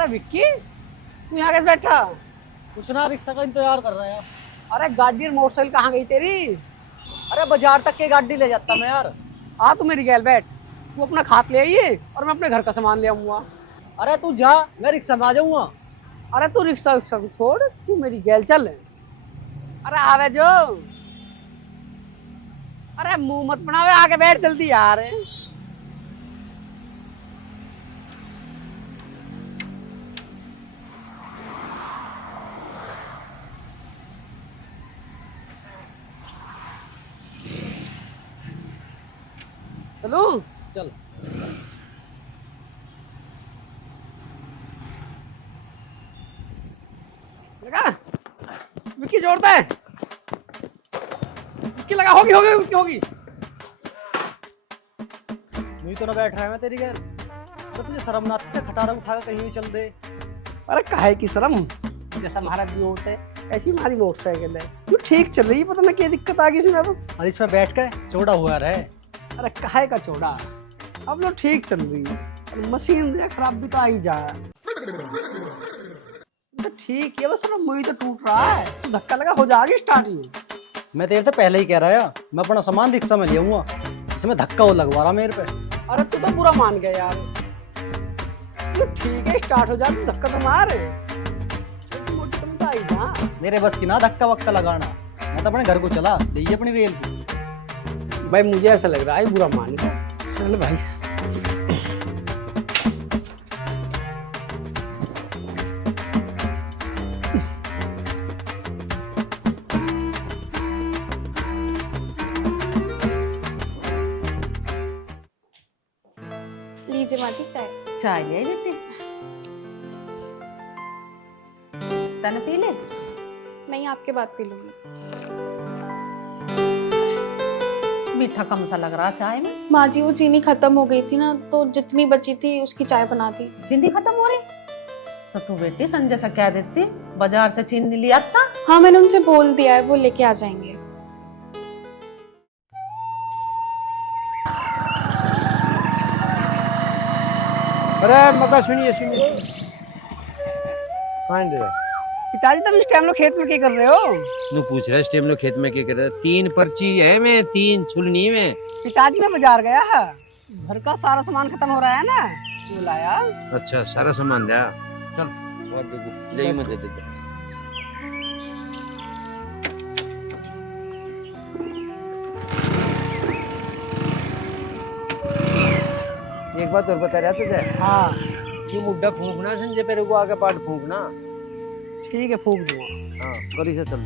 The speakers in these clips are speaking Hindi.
अरे विक्की, तू यहाँ कैसे बैठा? कुछ ना, रिक्शा का इंतजार कर रहा है यार। अरे गाड़ी और मोटरसाइकिल कहाँ गई तेरी? अरे बाजार तक के गाड़ी ले जाता मैं यार। आ तू मेरी गैल बैठ। तू अपना खात ले आइए और मैं अपने घर का सामान ले आऊंगा। अरे तू जा, मैं रिक्शा में आ जाऊंगा। अरे तू रिक्शा विक्शा को छोड़, तू मेरी गैल चल। अरे आवे जो। अरे मुंह मत बनावे, आगे बैठ जल्दी यार। चलो चल। लगा। विक्की जोड़ता है। विक्की लगा, होगी होगी विक्की होगी। मुझे तो ना बैठ रहा है मैं तेरी गैर। अरे तुझे शर्म ना आती से खटारा उठा के कहीं भी चल दे। अरे काहे की शर्म, जैसा हमारा भी होता है ऐसी हमारी मोटरसाइकिल है। तू ठीक चल रही है, पता ना क्या दिक्कत आ गई इसमें अब। और इसमें बैठ के चौड़ा हुआ रहे। अरे काहे का चौड़ा, अब लोग ठीक चल रही है। अरे मशीन जो है खराब भी तो आ ही जा। तो ठीक है, बस थोड़ा मुझे तो टूट रहा है। तू धक्का लगा, हो जाएगी स्टार्ट ही। मैं तेरे से पहले ही कह रहा है, मैं अपना सामान रिक्शा में ले आऊंगा। इसमें धक्का वो लगवा रहा मेरे पे। अरे तू तो बुरा मान गया यार। तू ठीक है, स्टार्ट हो जा, तू धक्का तो मार। छोटी मोटी कमी तो आई जा। मेरे बस की ना धक्का वक्का लगाना। मैं तो अपने घर को चला ले अपनी रेल की। भाई मुझे ऐसा लग रहा है बुरा मान गया। चल भाई। लीजिए माँ जी चाय। चाय ले बेटे, तने पी ले। नहीं, आपके बाद पी लूंगी। मीठा कम सा लग रहा चाय में। माँ जी वो चीनी खत्म हो गई थी ना, तो जितनी बची थी उसकी चाय बना दी। चीनी खत्म हो रही तो तू बेटी संजय से कह देती बाजार से चीनी लिया था। हाँ मैंने उनसे बोल दिया है, वो लेके आ जाएंगे। अरे मका सुनिए सुनिए। पिताजी तब इस टाइम लोग खेत में क्या कर रहे हो? नु पूछ रहा है इस टाइम लोग खेत में क्या कर रहे हैं? 3 पर्ची है में 3 छुलनी में। पिताजी मैं बाजार गया है, घर का सारा सामान खत्म हो रहा है ना, तो लाया। अच्छा सारा सामान दिया। चल और देखो ले ही मत दे दे। एक बात और बता रहा तुझे। हाँ क्यों मुड्ढा फूंकना संजय पेरे को आगे पाट फूंकना। ठीक है, फूंक दूंगा। हाँ करी से चल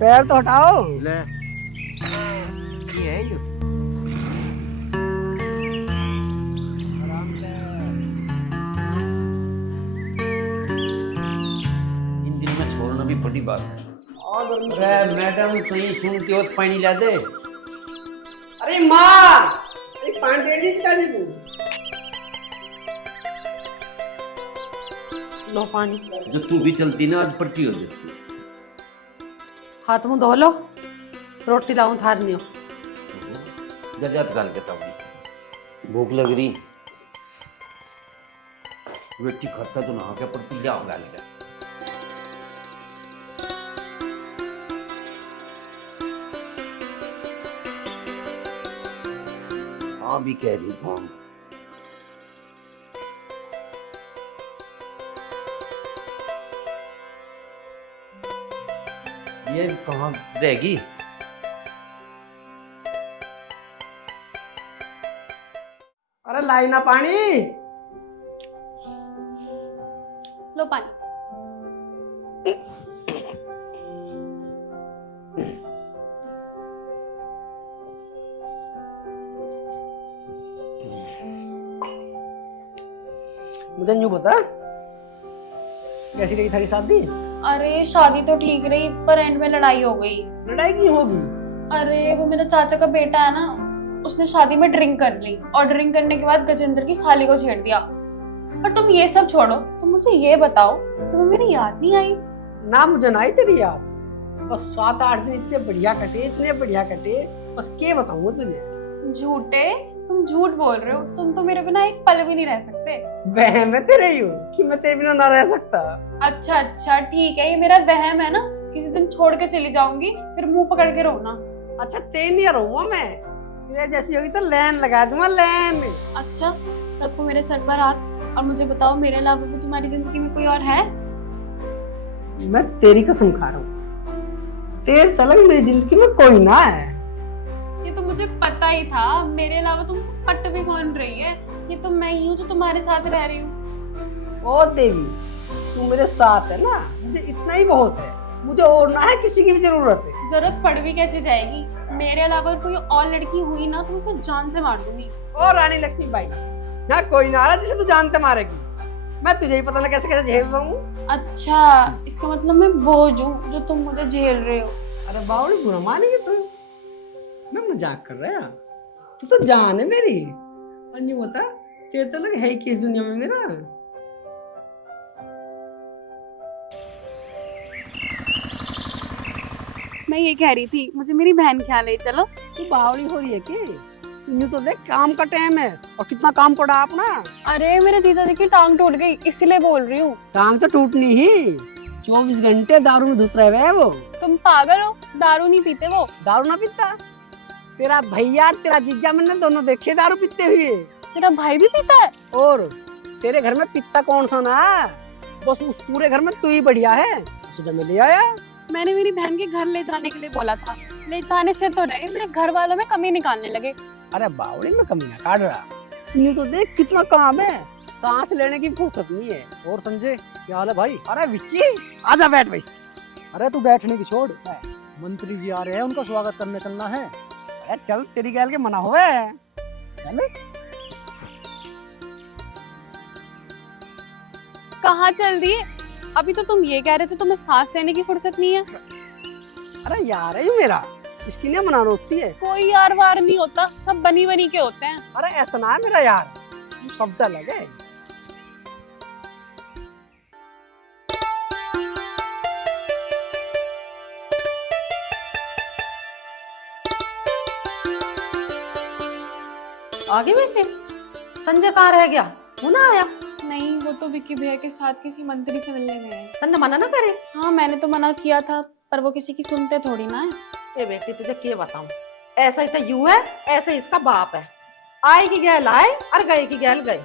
पैर तो हटाओ। ले ये है जो आराम से। इन दिन में छोड़ना भी बड़ी बात है। अरे मैडम तुम सुनती हो तो पानी ला दे। अरे माँ, एक पानी दे दी पिताजी को। लो पानी। जो तू भी चलती ना आज पर्ची हो जाती। हाथ मुंह धो लो, रोटी लाऊं थार नहीं हो। जजात गाल के ताऊ भूख लग रही बेटी खत्ता तो नहा के पड़ती जाओ गाल के। हाँ भी कह रही हूँ। ये कहाँ रहेगी? अरे लाई ना पानी। लो पानी। मुझे यूं बता, कैसी रही थारी शादी? अरे शादी तो ठीक रही, पर एंड में लड़ाई हो गई। लड़ाई क्यों होगी? अरे वो मेरा चाचा का बेटा है ना, उसने शादी में ड्रिंक कर ली और ड्रिंक करने के बाद गजेंद्र की साली को छेड़ दिया। पर तुम ये सब छोड़ो, तुम मुझे ये बताओ, तुम्हें मेरी याद नहीं आई? ना मुझे ना आई तेरी याद। बस 7-8 दिन इतने बढ़िया कटे, इतने बढ़िया कटे, बस क्या बताऊं तुझे। झूठे, तुम झूठ बोल रहे हो, तुम तो मेरे बिना एक पल भी नहीं रह सकते। वहम है तेरे ही कि मैं तेरे बिना ना रह सकता। अच्छा अच्छा ठीक है, ये मेरा वहम है ना, किसी दिन छोड़ के चली जाऊंगी, फिर मुंह पकड़ के रोना। अच्छा तेरे नहीं रहूंगा मैं, तेरे जैसी होगी तो लैन लगा दूंगा, लैन। अच्छा रखो मेरे सर पर हाथ और मुझे बताओ, मेरे अलावा भी तुम्हारी जिंदगी में कोई और है? मैं तेरी कसम खा रहा हूँ, तेरे तलक मेरी जिंदगी में कोई ना है। ये तो मुझे पता ही था, मेरे अलावा तुमसे पट भी कौन रही है, ये तो मैं ही हूँ जो तुम्हारे साथ रह रही हूँ। ओ देवी, तू मेरे साथ है ना, मुझे इतना ही बहुत है, मुझे और ना है किसी की भी जरूरत है। जरूरत पड़ भी कैसे जाएगी, मेरे अलावा कोई और लड़की हुई ना तो उसे जान से मार दूंगी। और रानी लक्ष्मीबाई, जहाँ कोई ना रहा जिसे तू जानते मारेगी, मैं तुझे ही पता ना कैसे कैसे झेल रहा हूँ। अच्छा इसका मतलब मैं बोझ हूँ जो तुम मुझे झेल रहे हो। अरे बावड़ी बुरा मानेगी तू, मैं मजाक कर रहा है, तू तो जान है मेरी। और यूं बता, तेरे तलक है ही किस दुनिया में मेरा। मैं ये कह रही थी, मुझे मेरी बहन ख्याल है, चलो। तू बावड़ी हो रही है कि यूं तो देख, काम का टाइम है और कितना काम पड़ा अपना। अरे मेरे जीजा जी की टांग टूट गई, इसीलिए बोल रही हूँ। टांग तो टूटनी ही, 24 घंटे दारू में धुत रहे हुए हैं वो। तुम पागल हो, दारू नहीं पीते वो। दारू ना पीता? तेरा भैया तेरा जीजा मैंने दोनों देखे दारू पीते हुए। तेरा भाई भी पीता है? और तेरे घर में पिता कौन सा ना, बस उस पूरे घर में तू ही बढ़िया है, तुझे मैं ले आया। मैंने मेरी बहन के घर ले जाने के लिए बोला था, ले जाने से तो रहे, मेरे घर वालों में कमी निकालने लगे। अरे बावड़ी में कमी ना काट रहा, यूं तो देख कितना काम है, सांस लेने की फुर्सत नहीं है। और संजय क्या हाल है भाई? अरे विक्की, आजा बैठ भाई। अरे तू बैठने की छोड़, मंत्री जी आ रहे हैं, उनका स्वागत करने चलना है। अरे चल, तेरी गैल के मना हुए चल। कहाँ चल दिए? अभी तो तुम ये कह रहे थे तुम्हें सांस लेने की फुर्सत नहीं है। अरे यार है ये मेरा, इसकी नहीं मना होती है। कोई यार वार नहीं होता, सब बनी बनी के होते हैं। अरे ऐसा ना है मेरा यार, शब्द अलग है। आगे बैठे संजय कहाँ रह गया, वो ना आया? नहीं, वो तो विक्की भैया के साथ किसी मंत्री से मिलने गए हैं। तन्ने मना ना करे? हाँ मैंने तो मना किया था, पर वो किसी की सुनते थोड़ी ना है। ए बेटी तुझे क्या बताऊं, ऐसा ही तो यू है, ऐसे ही इसका बाप है, आए की गैल आए और गए की गैल गए।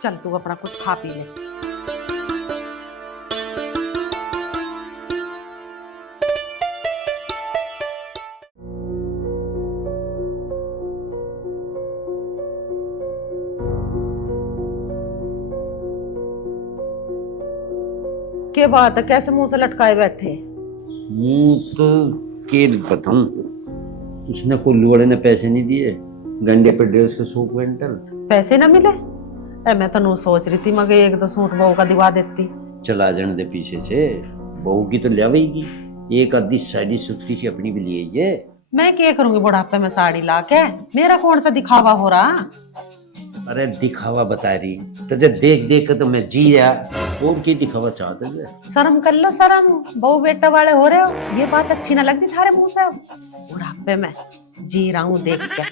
चल तू अपना कुछ खा पी ले। क्या बात है, कैसे मुंह से लटकाए बैठे? तो के बताऊं, उसने कोल्लू वाले ने पैसे नहीं दिए, गंडे पे ड्रेस के 100 क्विंटल पैसे ना मिले? मैं तो नू सोच रही थी मगर एक दो सूट बहू का दिवा देती। चला जाने दे पीछे से, बहू की तो लियावेगी, एक आधी साड़ी सुथरी सी अपनी भी लिए ये। मैं क्या करूंगी बुढ़ापे में साड़ी ला के, मेरा कौन सा दिखावा हो रहा? अरे दिखावा बता रही, तुझे देख देख के तो मैं जी रहा, और क्या दिखावा चाहते थे? शर्म कर लो शर्म, बहू बेटा वाले हो रहे हो, ये बात अच्छी ना लगती थारे मुंह से? बुढ़ापे में जी रहा हूँ देख के।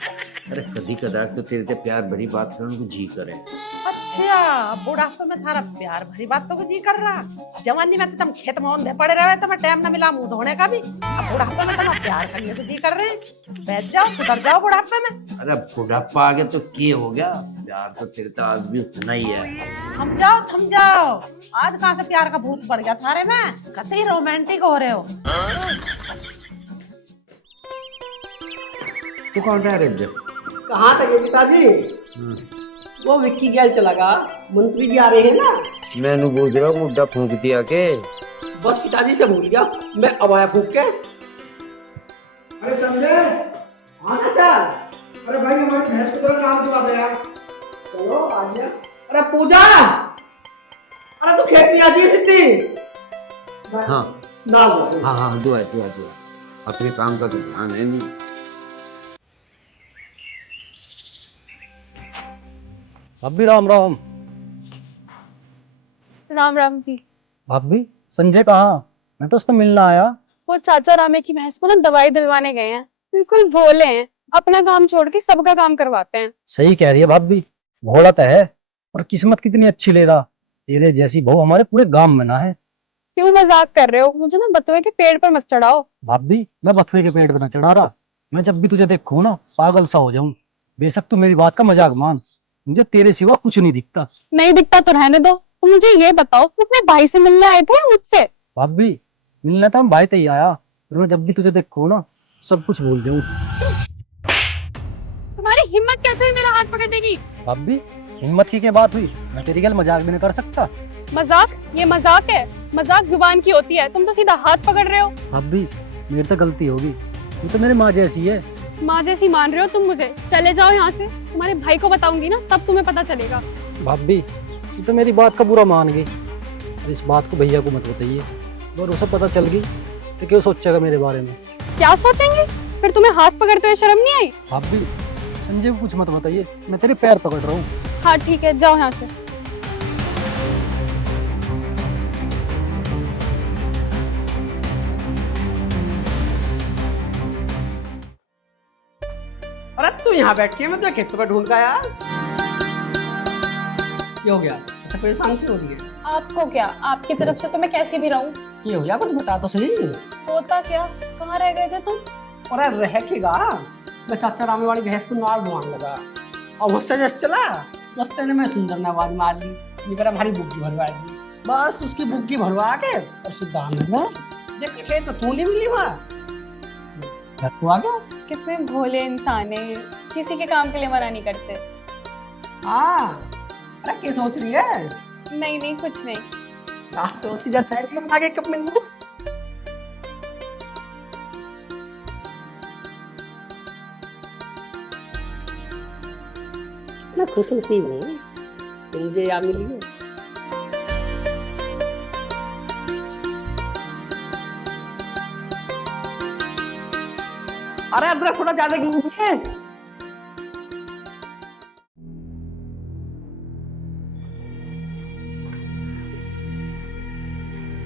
अरे कभी कदार तो तेरे से प्यार भरी बात करने को जी करे। अच्छा बुढ़ापे में थारा प्यार भरी बात तो जी कर रहा, जवानी में तो तुम खेत में औंधे पड़े रहे, तुम्हें टाइम ना मिला मुंह धोने का भी, अब बुढ़ापे में तुम प्यार करने से जी कर रहे हैं। बैठ जाओ, सुधर जाओ बुढ़ापे में। अरे बुढ़ापा आ गया तो क्या हो गया, प्यार तो तेरे तो आज भी उतना ही है। थम जाओ, आज कहाँ से प्यार का भूत पड़ गया थारे में, कतई रोमांटिक हो रहे हो। तू कौन रहा है? कहाँ तक है पिताजी? वो विक्की गैल चला गया, मंत्री जी आ रहे हैं ना। मैंने बोल रहा मुद्दा फूंक दिया के, बस पिताजी से भूल गया मैं, अब आया फूंक के। अरे समझे, आना चल। अरे भाई हमारी भैंस को काम दिवा दे यार। चलो आ गया। अरे पूजा, अरे तू खेत में आ जी सिद्धि। हाँ ना हुआ। हाँ दुआ अपने काम का तो ध्यान है नहीं। भाभी राम राम। राम राम जी। भाभी संजय कहाँ? मैं तो उससे मिलना आया। वो चाचा रामे की भैंस को ना दवाई दिलवाने गए हैं, बिल्कुल भोले हैं, अपना काम छोड़ के सबका काम करवाते हैं। सही कह रही है भाभी, भोला तो है और किस्मत कितनी अच्छी ले रहा। तेरे जैसी बहू हमारे पूरे गांव में ना है। क्यों मजाक कर रहे हो? मुझे ना बतुए के पेड़ पर मत चढ़ाओ। भाभी मैं बथुए के पेड़ पे ना चढ़ा रहा, मैं जब भी तुझे देखूं ना पागल सा हो जाऊं। बेशक तू मेरी बात का मजाक मान, मुझे तेरे सिवा कुछ नहीं दिखता। नहीं दिखता तो रहने दो। तो मुझे ये बताओ, तुम अपने भाई से मिलने आए थे या मुझसे? भाभी मिलना था, हम भाई ते ही आया, और मैं जब भी तुझे देखूं ना सब कुछ भूल जाऊं। तुम्हारी हिम्मत कैसे हुई मेरा हाथ पकड़ने की? भाभी हिम्मत की क्या बात हुई? मैं तेरी गल मजाक भी नहीं कर सकता। मजाक? ये मजाक है? मजाक जुबान की होती है, तुम तो सीधा हाथ पकड़ रहे हो। भाभी मेरी तो गलती होगी, तू तो मेरी माँ जैसी है। माँ जैसी मान रहे हो तुम मुझे? चले जाओ यहाँ से, तुम्हारे भाई को बताऊंगी ना तब तुम्हें पता चलेगा। भाभी तू तो मेरी बात का बुरा मान गई, और इस बात को भैया को मत बताइए, और उसे पता चल गई तो क्यों सोचेगा मेरे बारे में। क्या सोचेंगे? फिर तुम्हें हाथ पकड़ते हुए शर्म नहीं आई? भाभी संजय को कुछ मत बताइए, मैं तेरे पैर पकड़ रहा हूँ। हाँ ठीक है, जाओ यहाँ से। अरे तू यहाँ बैठी है, मैं तुझे खेतों पर ढूंढ का यार। क्या हो गया? ऐसा परेशान से हो रही है? आपको क्या, आपकी तरफ से तो मैं कैसी भी रहूं। क्या हो गया? कुछ बता तो सही। होता क्या? कहाँ रह गए थे तुम? अरे रह के गा, मैं चाचा रामे वाली भैंस को नार धुआन लगा, और मुझसे जैसे चला रास्ते ने मैं सुंदर ने आवाज मार ली, निकला हमारी बुग्गी भरवा दी। बस उसकी बुग्गी भरवा के और सीधा आने में देख के खेत तो तू नहीं मिली वहाँ। तू आ गया? कितने भोले इंसान है ये, किसी के काम के लिए मना नहीं करते। हाँ, अरे क्या सोच रही है? नहीं नहीं कुछ नहीं। क्या सोची जा साइड में आगे कब मिलूं? ना खुश नसीब हूँ कि मुझे यहाँ मिली है। अरे अदरक थोड़ा ज्यादा क्यों है?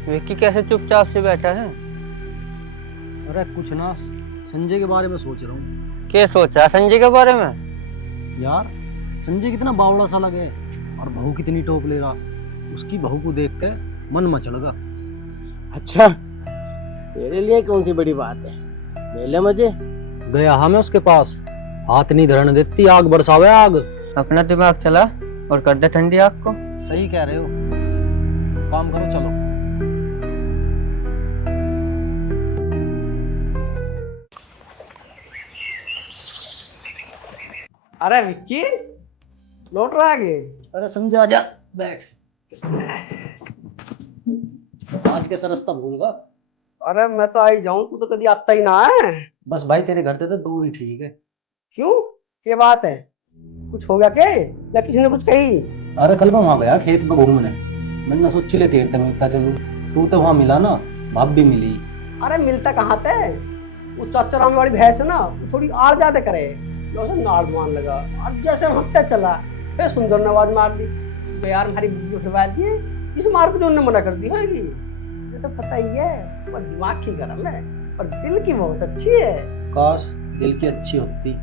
विक्की कैसे चुपचाप से बैठा है? अरे कुछ ना, संजय के बारे में सोच रहा हूँ। क्या सोच रहा है संजय के बारे में? यार संजय कितना बावड़ा सा लगे, और बहू कितनी टोप ले रहा। उसकी बहू को देख के मन मचल गया। अच्छा, तेरे लिए कौन सी बड़ी बात है? ले ले मुझे। गया हाँ मैं उसके पास, हाथ नहीं धरने देती, आग बरसावे आग। अपना दिमाग चला और कर दे ठंडी आग को। सही कह रहे हो, काम करो चलो। अरे विक्की लौट रहा आगे। अरे संजय आजा, बैठ। आज कैसा रास्ता भूल गया? अरे मैं तो आई जाऊं, तू तो कभी आता ही ना है। बस भाई तेरे घर से तो दूर ही ठीक है। क्यों? क्या बात है? कुछ हो गया क्या, या किसी ने कुछ कही? अरे कल मैं वहाँ गया खेत में घूमने, मैंने सोची ले तेरे तक मिलता चलूं। तू तो वहाँ मिला ना, भाभी मिली। अरे मिलता कहाँ थे? वो चाचा राम वाली भैंस है ना, वो थोड़ी आड़ ज्यादा करे, उसे नाड़ मान लगा, और जैसे हफ्ते चला फिर सुंदर ने आवाज मार दी, तो यार हमारी बुद्धि उठवा दिए, इस मार को जो उन्होंने मना कर दी होगी। मुझे तो पता ही है, वो दिमाग की गरम है पर दिल की बहुत अच्छी है। काश दिल की अच्छी होती।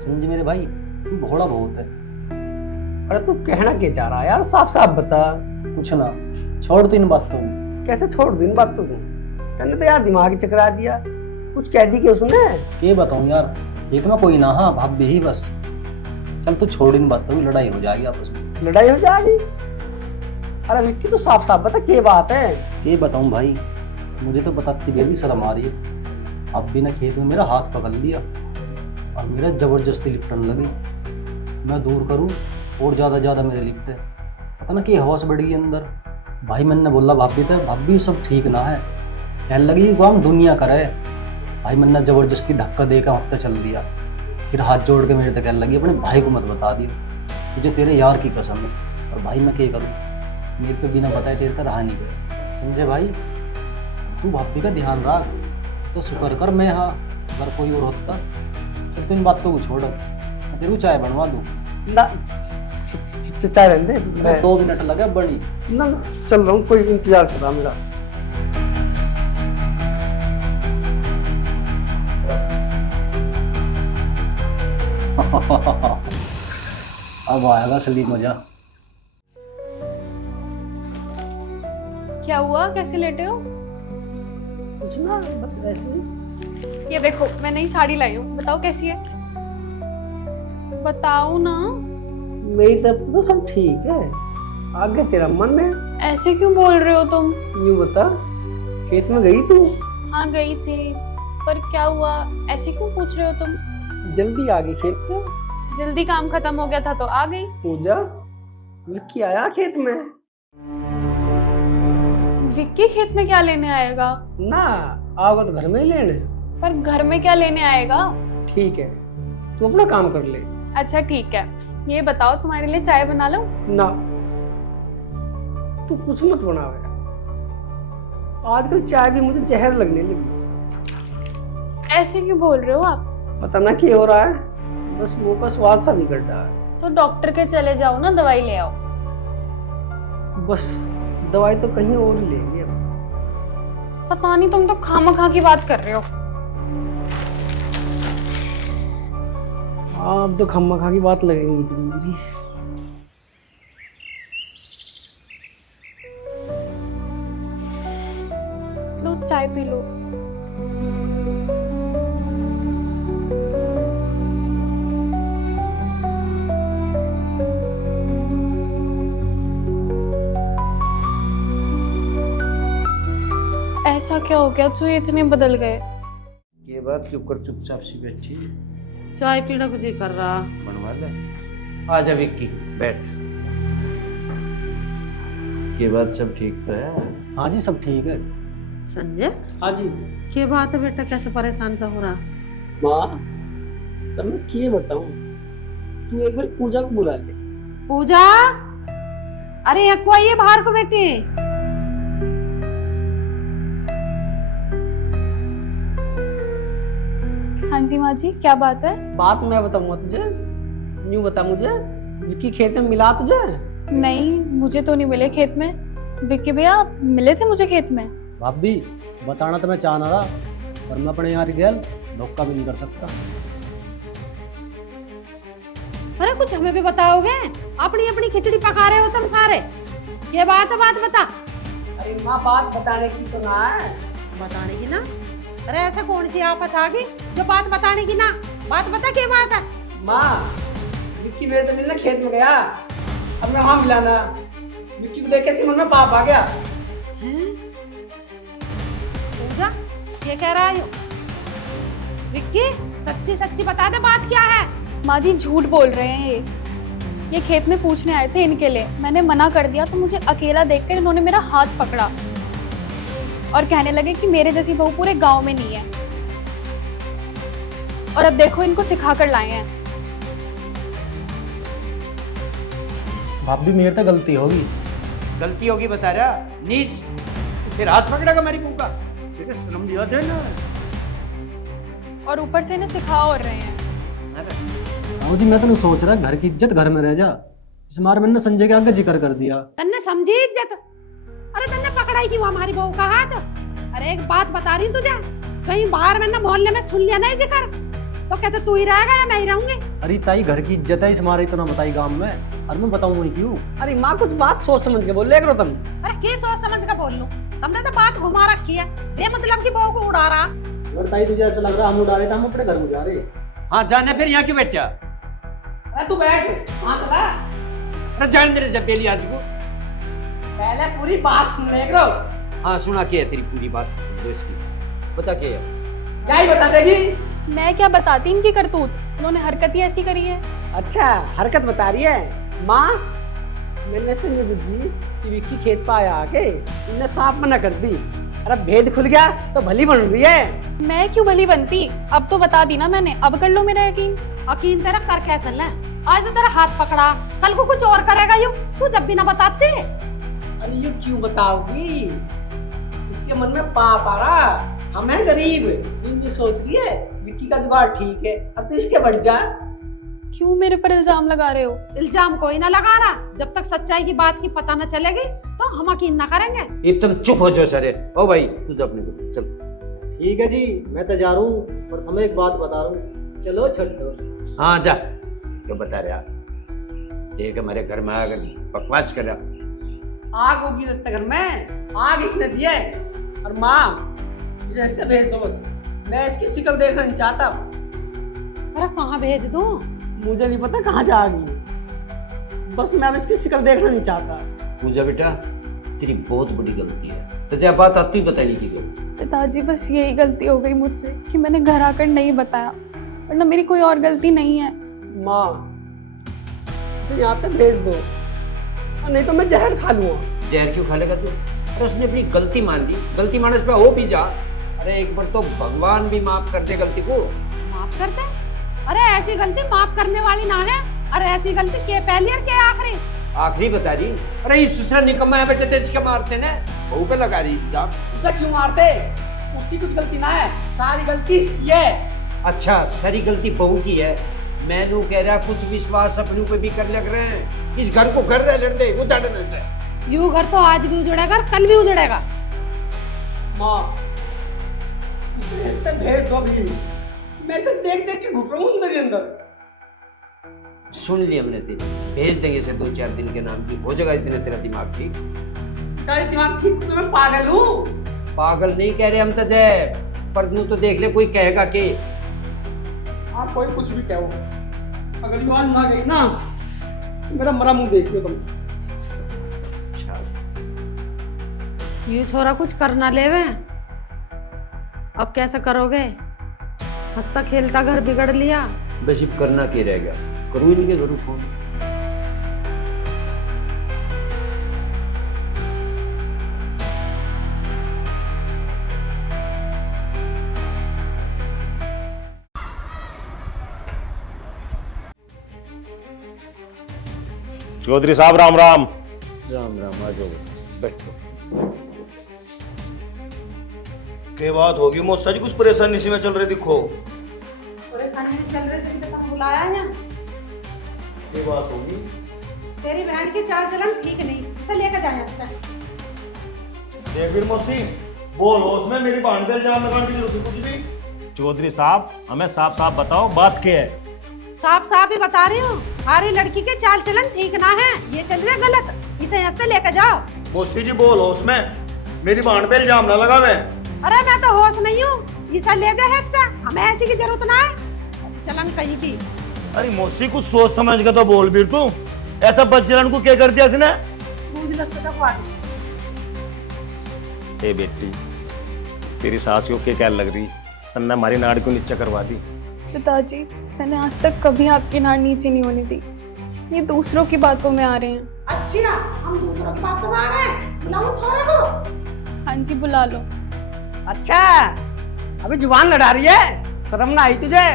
संजय मेरे भाई तू भोला बहुत है। अरे तू कहना क्या चाह रहा है यार, साफ साफ बता। कुछ ना, छोड़ तो इन बातों को। कैसे छोड़ दूं इन बातों को? तूने तो यार दिमाग ही चकरा दिया। कुछ कह दी क्या उसने? ये बताऊं यार, ये तो मैं कोई ना, हाँ भाभी ही बस। चल तू छोड़ इन बातों की, लड़ाई हो जाएगी आपस में। लड़ाई हो जाएगी? अरे विक्की तू साफ साफ बता क्या बात है? ये बताऊं भाई, मुझे तो बताती भी अभी शर्म आ रही है। अब भी ना खेत में मेरा हाथ पकड़ लिया और मेरा जबरदस्ती लिपटन लगी। मैं दूर करूं और ज्यादा मेरे लिपटे, पता ना कि हवस बढ़ गई अंदर। भाई मैंने बोला भाभी तो भाभी सब ठीक ना है, कहने लगी वो हम दुनिया करे। भाई मैंने जबरदस्ती धक्का देकर हफ्ता चल दिया, फिर हाथ जोड़ के मेरे तक कहने लगी अपने भाई को मत बता दियो, तुझे तेरे यार की कसम है। और भाई मैं क्या करूँ, मेरे पे बिना बताए तेरे तक रहा नहीं गया। संजय भाई तू भाभी का ध्यान रख, तो शुक्र कर मैं हाँ, अगर कोई और होता तो इन बातों को छोड़, मैं तेरे को चाय बनवा दूँ। ना चाय रहने दे, मेरे 2 मिनट लगे बड़ी। ना चल रहा हूँ, कोई इंतजार कर रहा मेरा। अब आएगा असली मजा। क्या हुआ, कैसे लेटे हो? कुछ ना, बस ऐसे ही। ये देखो मैं नई साड़ी लाई हूँ, बताओ कैसी है? बताओ ना। मेरी तरफ तो सब ठीक है, आगे तेरा मन है। ऐसे क्यों बोल रहे हो तुम? यूं बता, खेत में गई तू? हाँ गई थी, पर क्या हुआ, ऐसे क्यों पूछ रहे हो तुम? जल्दी आ गई खेत पे? जल्दी काम खत्म हो गया था तो आ गई। पूजा, विक्की आया खेत में? विक्की खेत में क्या लेने आएगा? ना, आओगे तो घर में ही लेने। पर घर में क्या लेने आएगा? ठीक है, तू अपना काम कर ले। अच्छा ठीक है, ये बताओ तुम्हारे लिए चाय बना लूं? ना, तू कुछ मत बनावे। आजकल चाय भी मुझे जहर लगने लगी। ऐसे क्यों बोल रहे हो आप? पता ना क्या हो रहा है, बस मुंह का स्वाद सा बिगड़ रहा है। तो डॉक्टर के चले जाओ ना, दवाई ले आओ। बस दवाई तो कहीं और ही लेंगे अब। पता नहीं, तुम तो खामखा की बात कर रहे हो। अब तो खम्मा की बात लगेगी तुझे। लो चाय पी लो। ऐसा क्या हो गया जो ये इतने बदल गए? ये बात क्यों कर चुपचाप सी बैठी? चाय पीने को जी कर रहा। बनवा ले। आजा विक्की, बैठ। ये बात सब ठीक तो है? हाँ जी सब ठीक है। संजय, हाँ जी क्या बात है बेटा, कैसे परेशान सा हो रहा? माँ, तब मैं क्या बताऊं, तू एक बार पूजा को बुला ले। पूजा, अरे एक आइए बाहर को बेटी। हाँ जी माँ जी, क्या बात है? बात मैं बताऊंगा तुझे, यूं बता मुझे, विक्की खेत में मिला तुझे? नहीं, मुझे तो नहीं मिले खेत में। विक्की भैया आप मिले थे मुझे खेत में? भाभी बताना तो मैं चाह ना रहा, पर मैं अपने यहाँ गैल धोखा भी नहीं कर सकता। अरे कुछ हमें भी बताओगे? अपनी अपनी खिचड़ी पका रहे हो तुम सारे। ये बात है, बात बता। अरे माँ, बात बताने की तो ना है। बताने की ना? अरे ऐसा कौन सी आफत आ गई जो बात बताने की ना? बात बता, क्या बात है? माँ, विक्की मेरे तो मिलने खेत में गया, अब मैं वहां मिलाना। विक्की को देख के मन में पाप आ गया। हैं? पूजा, ये कह रहा है विक्की? सच्ची सच्ची बता दे, बात क्या है? माँ जी झूठ बोल रहे हैं ये खेत में पूछने आए थे इनके लिए। मैंने मना कर दिया तो मुझे अकेला देखकर इन्होंने मेरा हाथ पकड़ा और कहने लगे कि मेरे जैसी बहू पूरे गांव में नहीं है। और अब देखो इनको सिखा कर लाए हैं। भाभी मेरे तो गलती होगी। गलती होगी बता रहा, नीच। फिर हाथ पकड़ेगा मेरी बहू का? तेरे शर्म दिया दे ना। और ऊपर से इन्हें सिखा और रहे हैं। जी मैं तो नहीं सोच रहा घर की इज्जत घर में रह जा, इस मार मैंने संजय के आगे जिक्र कर दिया। तन्ने समझी इज्जत? अरे तन्ने पकड़ाई की वो हमारी बहू का हाथ? अरे एक बात बता रही तुझे, कहीं बाहर मैंने मोहल्ले में सुन लिया नहीं जिक्र तो कहते तू ही रहेगा या मैं ही रहूंगी? अरे ताई घर की इज्जत है, इस मारे तो ना बताई गांव में, और मैं बताऊंगा क्यों? अरे माँ, कुछ बात सोच समझ के बोल ले करो तुम। अरे क्या सोच समझ कर बोल लूं? तुमने तो बात घुमा रखी है, बेमतलब की बहू को उड़ा रहा। अगर ताई तुझे ऐसा लग रहा हम उड़ा रहे थे, हम अपने घर में जा रहे। हाँ जाने, फिर यहाँ क्यों बैठा? अरे तू बैठ, वहां चला। अरे जान दे रहे पहली आज को। पहले पूरी बात सुन ले करो। हाँ सुना, क्या है तेरी पूरी बात? सुन लो इसकी, बता क्या है? क्या ही बता देगी? मैं क्या बताती इनकी करतूत, उन्होंने हरकत ही ऐसी करी है। अच्छा, हरकत बता रही है माँ। मैंने इससे ये बुझी कि विक्की खेत पर आया आके इन्हें साफ मना कर दी। अरे भेद खुल गया तो भली बन रही है। मैं क्यों भली बनती, अब तो बता दी ना मैंने, अब कर लो मेरा यकीन। यकीन तेरा कर कैसे ले? आज तो तेरा हाथ पकड़ा, कल को कुछ और करेगा यूं, तू जब भी ना बताते। अरे ये क्यों बताओगी? इसके मन में पाप आ रहा, हम हैं गरीब, जो सोच रही है विक्की का जुगाड़ ठीक है, अब तो इसके बढ़ जा। क्यों मेरे पर इल्जाम लगा रहे हो? इल्जाम कोई ना लगा रहा, जब तक सच्चाई की बात की पता न चलेगी तो हम यकीन ना करेंगे। ये तुम चुप हो जाओ सारे। ओ भाई तू जा अपने को, चल। ठीक है जी, मैं तो जा रहा हूँ, पर तुम्हें एक बात बता रहा हूँ, चलो छठ दो। हाँ जा, तो बता रहा देख हमारे घर में अगर बकवास कर रहा। आग होगी तेरे घर में, आग इसने दिया है। और माँ इसे ऐसे भेज दो बस, मैं इसकी शिक्ल देखना नहीं चाहता। अरे कहाँ भेज दूं? मुझे नहीं पता कहाँ जा रही है, बस मैं अब इसकी शिक्ल देखना नहीं चाहता। पूजा बेटा तेरी बहुत बड़ी गलती है, तुझे बात आती बतानी की गलती। पिताजी बस यही गलती हो गई मुझसे कि मैंने घर आकर नहीं बताया, वरना मेरी कोई और गलती नहीं है। माँ इसे यहाँ पे भेज दो, और नहीं तो मैं जहर खा लूंगा। जहर क्यों खा लेगा तू? अरे उसने अपनी गलती मान ली, गलती मानने पे हो भी जा। अरे एक बार तो भगवान भी माफ कर दे गलती को। माफ कर दे? अरे ऐसी गलती माफ करने वाली ना है। अरे ऐसी गलती के पहली और के आखिरी? आखिरी बता रही। अरे इस दूसरा निकम्मा है बेटे, इसके मारते ने बहू पे लगा रही जा। उसे क्यों मारते? उसकी कुछ गलती ना है, सारी गलती इसकी है। अच्छा सारी गलती बहू की है। मैनू कह रहा कुछ विश्वास अपने पे भी कर लग रहे हैं। इस घर को घर रह लड़ दे, उजाड़ना चाहिए। यूं घर तो आज भी उजड़ेगा, कल भी उजड़ेगा। माँ इसे भेज दो भी, मैं इसे देख देख के घुट रहा हूँ अंदर ही अंदर। सुन ली हमने तेरी, भेज देंगे इसे 2-4 दिन के नाम की, हो जाएगा इतने तेरा दिमाग ठीक। तेरा दिमाग ठीक तो मैं पागल हूँ? पागल नहीं कह रहे हम तुझे, पर नू तो देख ले कोई कहेगा कि आप कोई कुछ भी कहो, अगर ये बात ना गई ना तो मेरा मरा मुंह देख लो तुम। ये छोरा कुछ करना लेवे, अब कैसे करोगे? हंसता खेलता घर बिगड़ लिया। बस अब करना क्या रह गया, करूँ इनके घरों फोन। चौधरी साहब राम राम। राम राम, आ जाओ बैठो। क्या बात होगी मौसा जी, कुछ परेशानी सी में चल रही दिखो। परेशानी में चल रही थी तो बुलाया है। क्या बात होगी? तेरी बहन की चाल चलन ठीक नहीं, उसे लेकर जाए इससे। देख फिर मौसी, बोलो उसमें मेरी बहन पे इल्जाम लगाने की जरूरत है कुछ भी? चौधरी साहब हमें साफ साफ बताओ बात क्या है। साफ साफ ही बता रही हूँ, हमारी लड़की के चाल चलन ठीक ना है, ये चल रहा है गलत, इसे यहाँ से लेकर जाओ। मौसी जी बोलो उसमें मेरी बहन पे इल्जाम ना लगावे। अरे मैं तो होश नहीं हूँ, इसे ले जा हिस्सा, हमें ऐसी की जरूरत ना है। चलन कहीं की। अरे मौसी कुछ सोच समझ के तो बोल भी तू, ऐसा बच्चन को क्या कर दिया इसने? ए बेटी, तेरी सास को क्या लग रही, तन्ना हमारी नाड़ को नीचे करवा दी। पिताजी मैंने आज तक कभी आपकी नाड़ नीचे नहीं होने दी, ये दूसरों की बातों में आ रहे हैं। अच्छा, हम दूसरों की बातों में आ रहे हैं, बुलाओ छोरे को। हाँ जी बुला लो। अच्छा अभी जुबान लड़ा रही है, शर्म ना आई तुझे?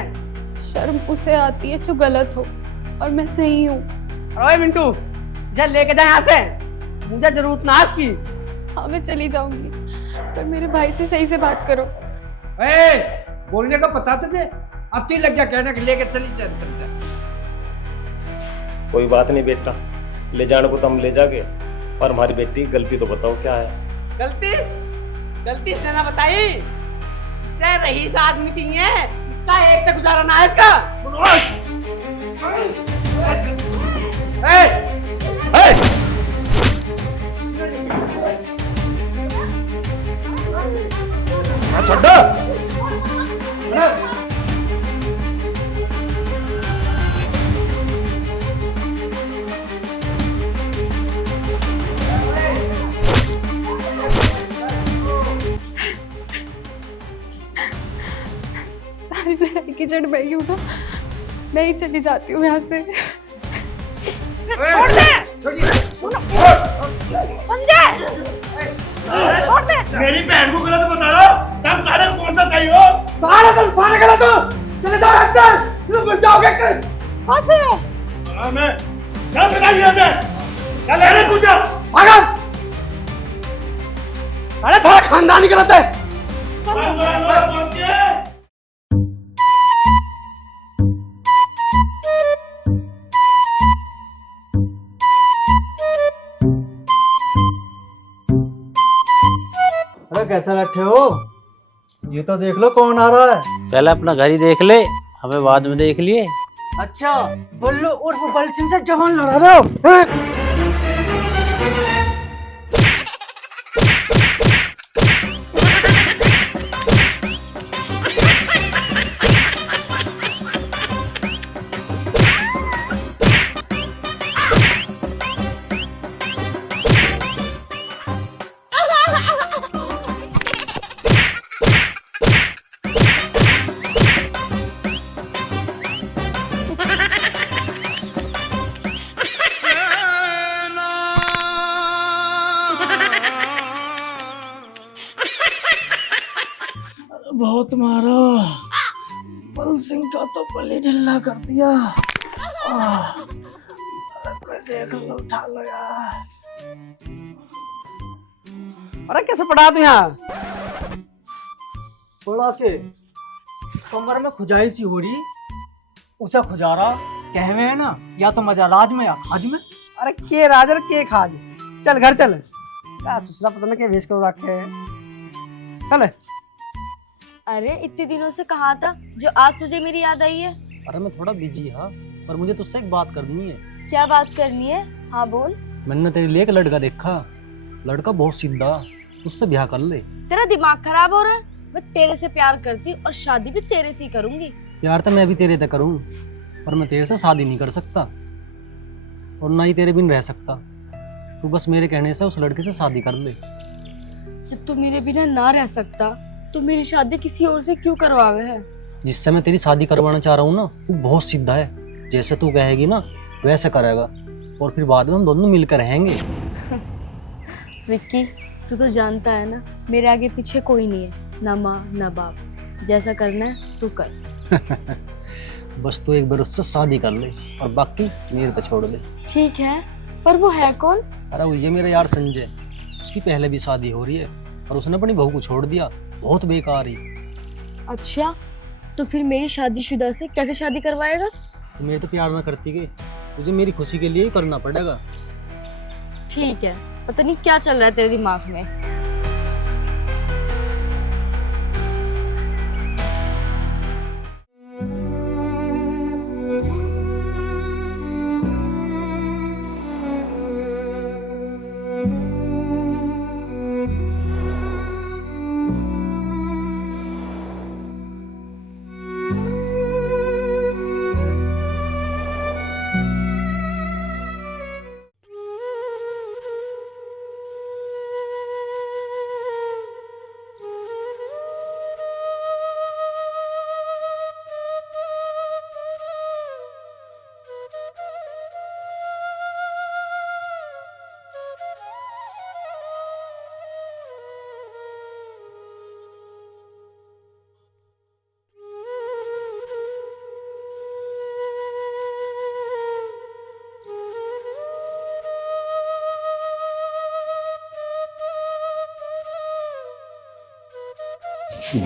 शर्म उसे आती है जो गलत हो, और मैं सही हूँ। अरे मिंटू इसे लेके जा यहाँ से, मुझे जरूरत ना इसकी। हाँ मैं चली जाऊंगी, पर मेरे भाई से सही से बात करो। बोलने का पता तुझे, अब तू लग गया कहने के लेके चली जा अंदर। कोई बात नहीं बेटा, ले जाने को तो हम ले जागे, पर हमारी बेटी गलती तो बताओ क्या है। गलती? गलती इसने ना बताई, इसे रईस आदमी चाहिए, इसका एक का गुजारा ना है इसका। छोड़ो सारी लड़ाई की जड़ मैं ही हूँ ना, मैं ही चली जाती हूँ यहाँ से। छोड़ दे, संजय, छोड़ दे। मेरी बहन को गलत बता रहा हो, तुम सारे कौन सा सही हो? सारे गलत हो। चले जाओ अंदर, तुम बच जाओगे कल। कैसे? मैं क्या बताइए अंदर? क्या ले रहे पूजा? भागो। अरे थोड़ा खानदानी गलत है। अरे कैसा बैठे हो? ये तो देख लो कौन आ रहा है। पहले अपना घर ही देख ले, हमें बाद में देख लिए। अच्छा, बल्लू उर्फ बल सिंह से जवान लड़ा दो। बहुत मारा, बल सिंह का तो पल्ली ढिल्ला कर दिया। अरे कोई देख लो, उठा लो यार। अरे कैसे पड़ा तू यहाँ? पड़ा के कमर में खुजाई सी हो रही, उसे खुजारा कहवे है ना, या तो मजा राज में या खाज में। अरे के राज और के खाज, चल घर चल। क्या ससुरा पता नहीं क्या भेज कर रखे है। चल। अरे इतने दिनों से कहाँ था जो आज तुझे मेरी याद आई है? अरे मैं थोड़ा बिजी हाँ, पर मुझे तुझसे एक बात करनी है। क्या बात करनी है? हाँ बोल। मैंने तेरे लिए एक लड़का देखा, लड़का बहुत सीधा, उससे ब्याह कर ले। तेरा दिमाग खराब हो रहा है? मैं तेरे से प्यार करती हूँ और शादी भी तेरे से ही करूंगी। प्यार तो मैं भी तेरे से करूँ, पर मैं तेरे से शादी नहीं कर सकता और ना ही तेरे बिन रह सकता। तू बस मेरे कहने से उस लड़के से शादी कर ले। जब तू मेरे बिना ना रह सकता तो मेरी शादी किसी और से क्यों करवावे है? जिससे मैं तेरी शादी करवाना चाह रहा हूँ ना, वो बहुत सीधा है। जैसे तू कहेगी ना वैसे करेगा, और फिर बाद में हम दोनों मिलकर रहेंगे। विक्की, तू तो जानता है ना, मेरे आगे पीछे कोई नहीं है, ना माँ ना बाप। जैसा करना है तू कर। बस तू एक बार उससे शादी कर ले और बाकी मेरे पे छोड़ दे। ठीक है, पर वो है कौन? अरे वो ये मेरा यार संजय, उसकी पहले भी शादी हो रही है और उसने अपनी बहू को छोड़ दिया, बहुत बेकार ही। अच्छा, तो फिर मेरी शादीशुदा से कैसे शादी करवाएगा? तो मेरे तो प्यार ना करती के, तुझे मेरी खुशी के लिए ही करना पड़ेगा। ठीक है, पता नहीं क्या चल रहा है तेरे दिमाग में।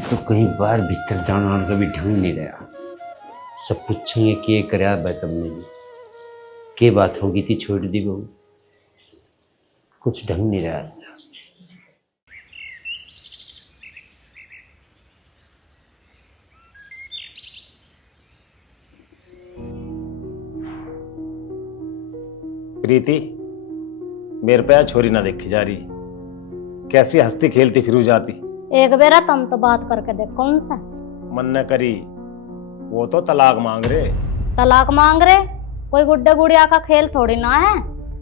तो कहीं बाहर भीतर जाना का भी ढंग नहीं रहा। सब पूछेंगे कि कराया भाई तुमने के बात होगी थी, छोड़ दी बहू, कुछ ढंग नहीं रहा। प्रीति, मेरे पे छोरी ना देखी जा रही, कैसी हंसती खेलती फिरू जाती। एक बेरा तुम तो बात करके देख, कौन सा मन न करी, वो तो तलाक मांग रहे। तलाक मांग रहे? कोई गुड्डे गुड़िया का खेल थोड़ी ना है।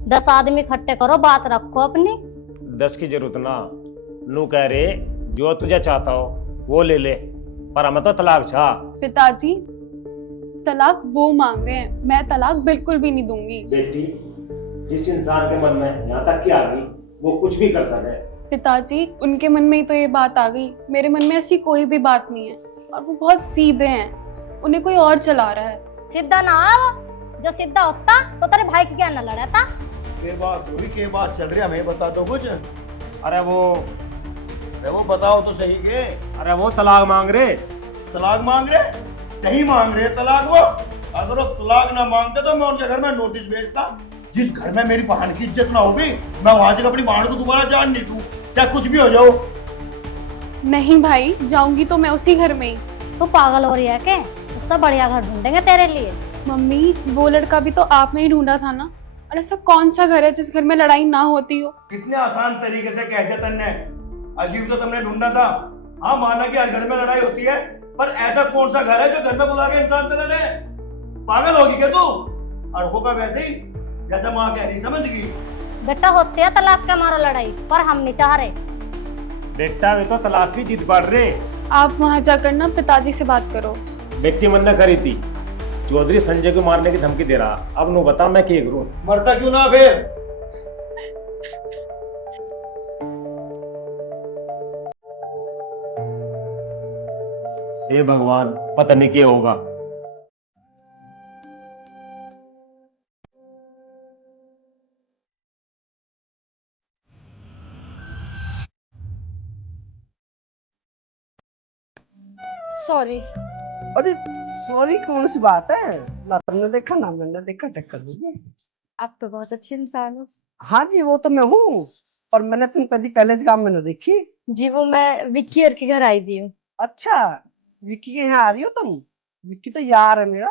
10 आदमी इकट्ठे करो, बात रखो अपनी। 10 की जरूरत ना, नू कह रहे जो तुझे चाहता हो वो ले ले, पर हमें तो तलाक चाह। पिताजी, तलाक वो मांग रहे हैं, मैं तलाक बिल्कुल भी नहीं दूंगी। बेटी, जिस इंसान के मन में यहाँ तक की आ गई वो कुछ भी कर सके। पिताजी, उनके मन में ही तो ये बात आ गई, मेरे मन में ऐसी कोई भी बात नहीं है। और वो बहुत सीधे हैं, उन्हें कोई और चला रहा है। सीधा ना आओ, जो सीधा होता तो तेरे भाई की क्या न लड़ाता। के बात हो रही, के बात चल रही, हमें बता दो कुछ। अरे वो बताओ तो सही के। अरे वो तलाक मांग रहे। तलाक मांग रहे? सही मांग रहे तलाक वो? अगर वो तलाक ना मांगते तो मैं उनके घर में नोटिस भेजता। जिस घर में मेरी बहन की इज्जत ना होगी, मैं वहां से अपनी बहन को दोबारा जान नहीं दूं, चाहे कुछ भी हो जाओ। नहीं भाई, जाऊंगी तो मैं उसी घर में ही। तो पागल हो रही है क्या? उससे बढ़िया घर ढूंढेंगे तेरे लिए। मम्मी वो लड़का भी तो आपने ही ढूंढा था ना। और ऐसा कौन सा घर है जिस घर में लड़ाई ना होती हो? कितने आसान तरीके से कह दिया तन्ने। अजीब तो तुमने ढूंढा था। हाँ माना कि हर घर में लड़ाई होती है, पर ऐसा कौन सा घर है जो घर में बुला के इंसान से लड़े? पागल होगी क्या तू? और होगा वैसे ही जैसा माँ कह रही, समझ गई? बेटा होते है तलाक का मारो लड़ाई, पर हम नहीं चाह रहे। बेटा वे तो तलाक की जिद पड़ रहे। आप वहां जाकर ना पिताजी से बात करो। बेटी मन्ना करी थी, चौधरी संजय को मारने की धमकी दे रहा। अब नो बता मैं क्या करूं? मरता क्यों ना फिर? हे भगवान, पता नहीं क्या होगा। सॉरी। अरे सॉरी कौन सी बात है? ना तुमने देखा ना मैंने देखा, टक्कर होगी। आप तो बहुत अच्छे इंसान हो। हाँ जी वो तो मैं हूँ, पर मैंने तुम कभी कॉलेज काम में न देखी। जी वो मैं विक्की और के घर आई थी। अच्छा विक्की के यहाँ आ रही हो तुम? विक्की तो यार है मेरा।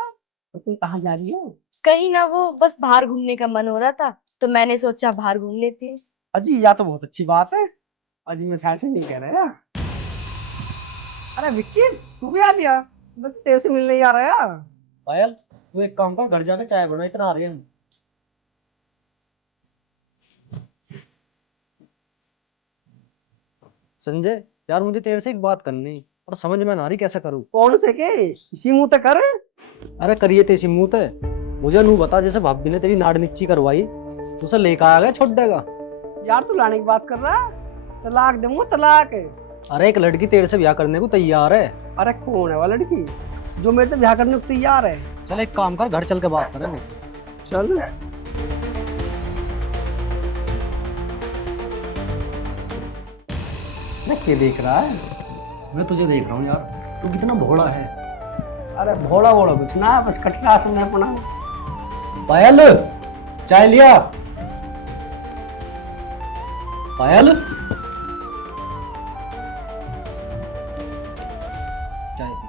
तो तुम कहाँ जा रही हो? कहीं ना, वो बस बाहर घूमने का मन हो रहा था तो मैंने सोचा बाहर घूम लेती हूँ। अजी या तो बहुत अच्छी बात है। अजी मैं ख्याल से नहीं कह रहा। अरे विक्की तू भी आ लिया? मैं तो तेरे से मिलने ही आ रहा। पायल तू एक काम कर, घर जाके चाय बना, इतना आ रहे हैं। संजय यार मुझे तेरे से एक बात करनी, और समझ में ना आ रही कैसे करूँ। कौन से के? इसी मुंह तक कर। अरे करिए तेसी मुंह ते। मुझे नू बता, जैसे भाभी ने तेरी नाड़ नीची करवाई तो उसे लेकर आ गया छोड़ देगा? यार तू लाने की बात कर रहा? तलाक दूंगा तलाक। अरे एक लड़की तेरे से ब्याह करने को तैयार है। अरे कौन है वो लड़की जो मेरे से ब्याह करने को तैयार है? चल एक काम कर, घर चल के बात करेंगे। चल। मैं क्या देख रहा है? मैं तुझे देख रहा हूँ यार, तू कितना भोला है। अरे भोला भोला कुछ ना, बस कटरा समय अपना। पायल चाय लिया। पायल चाय पी।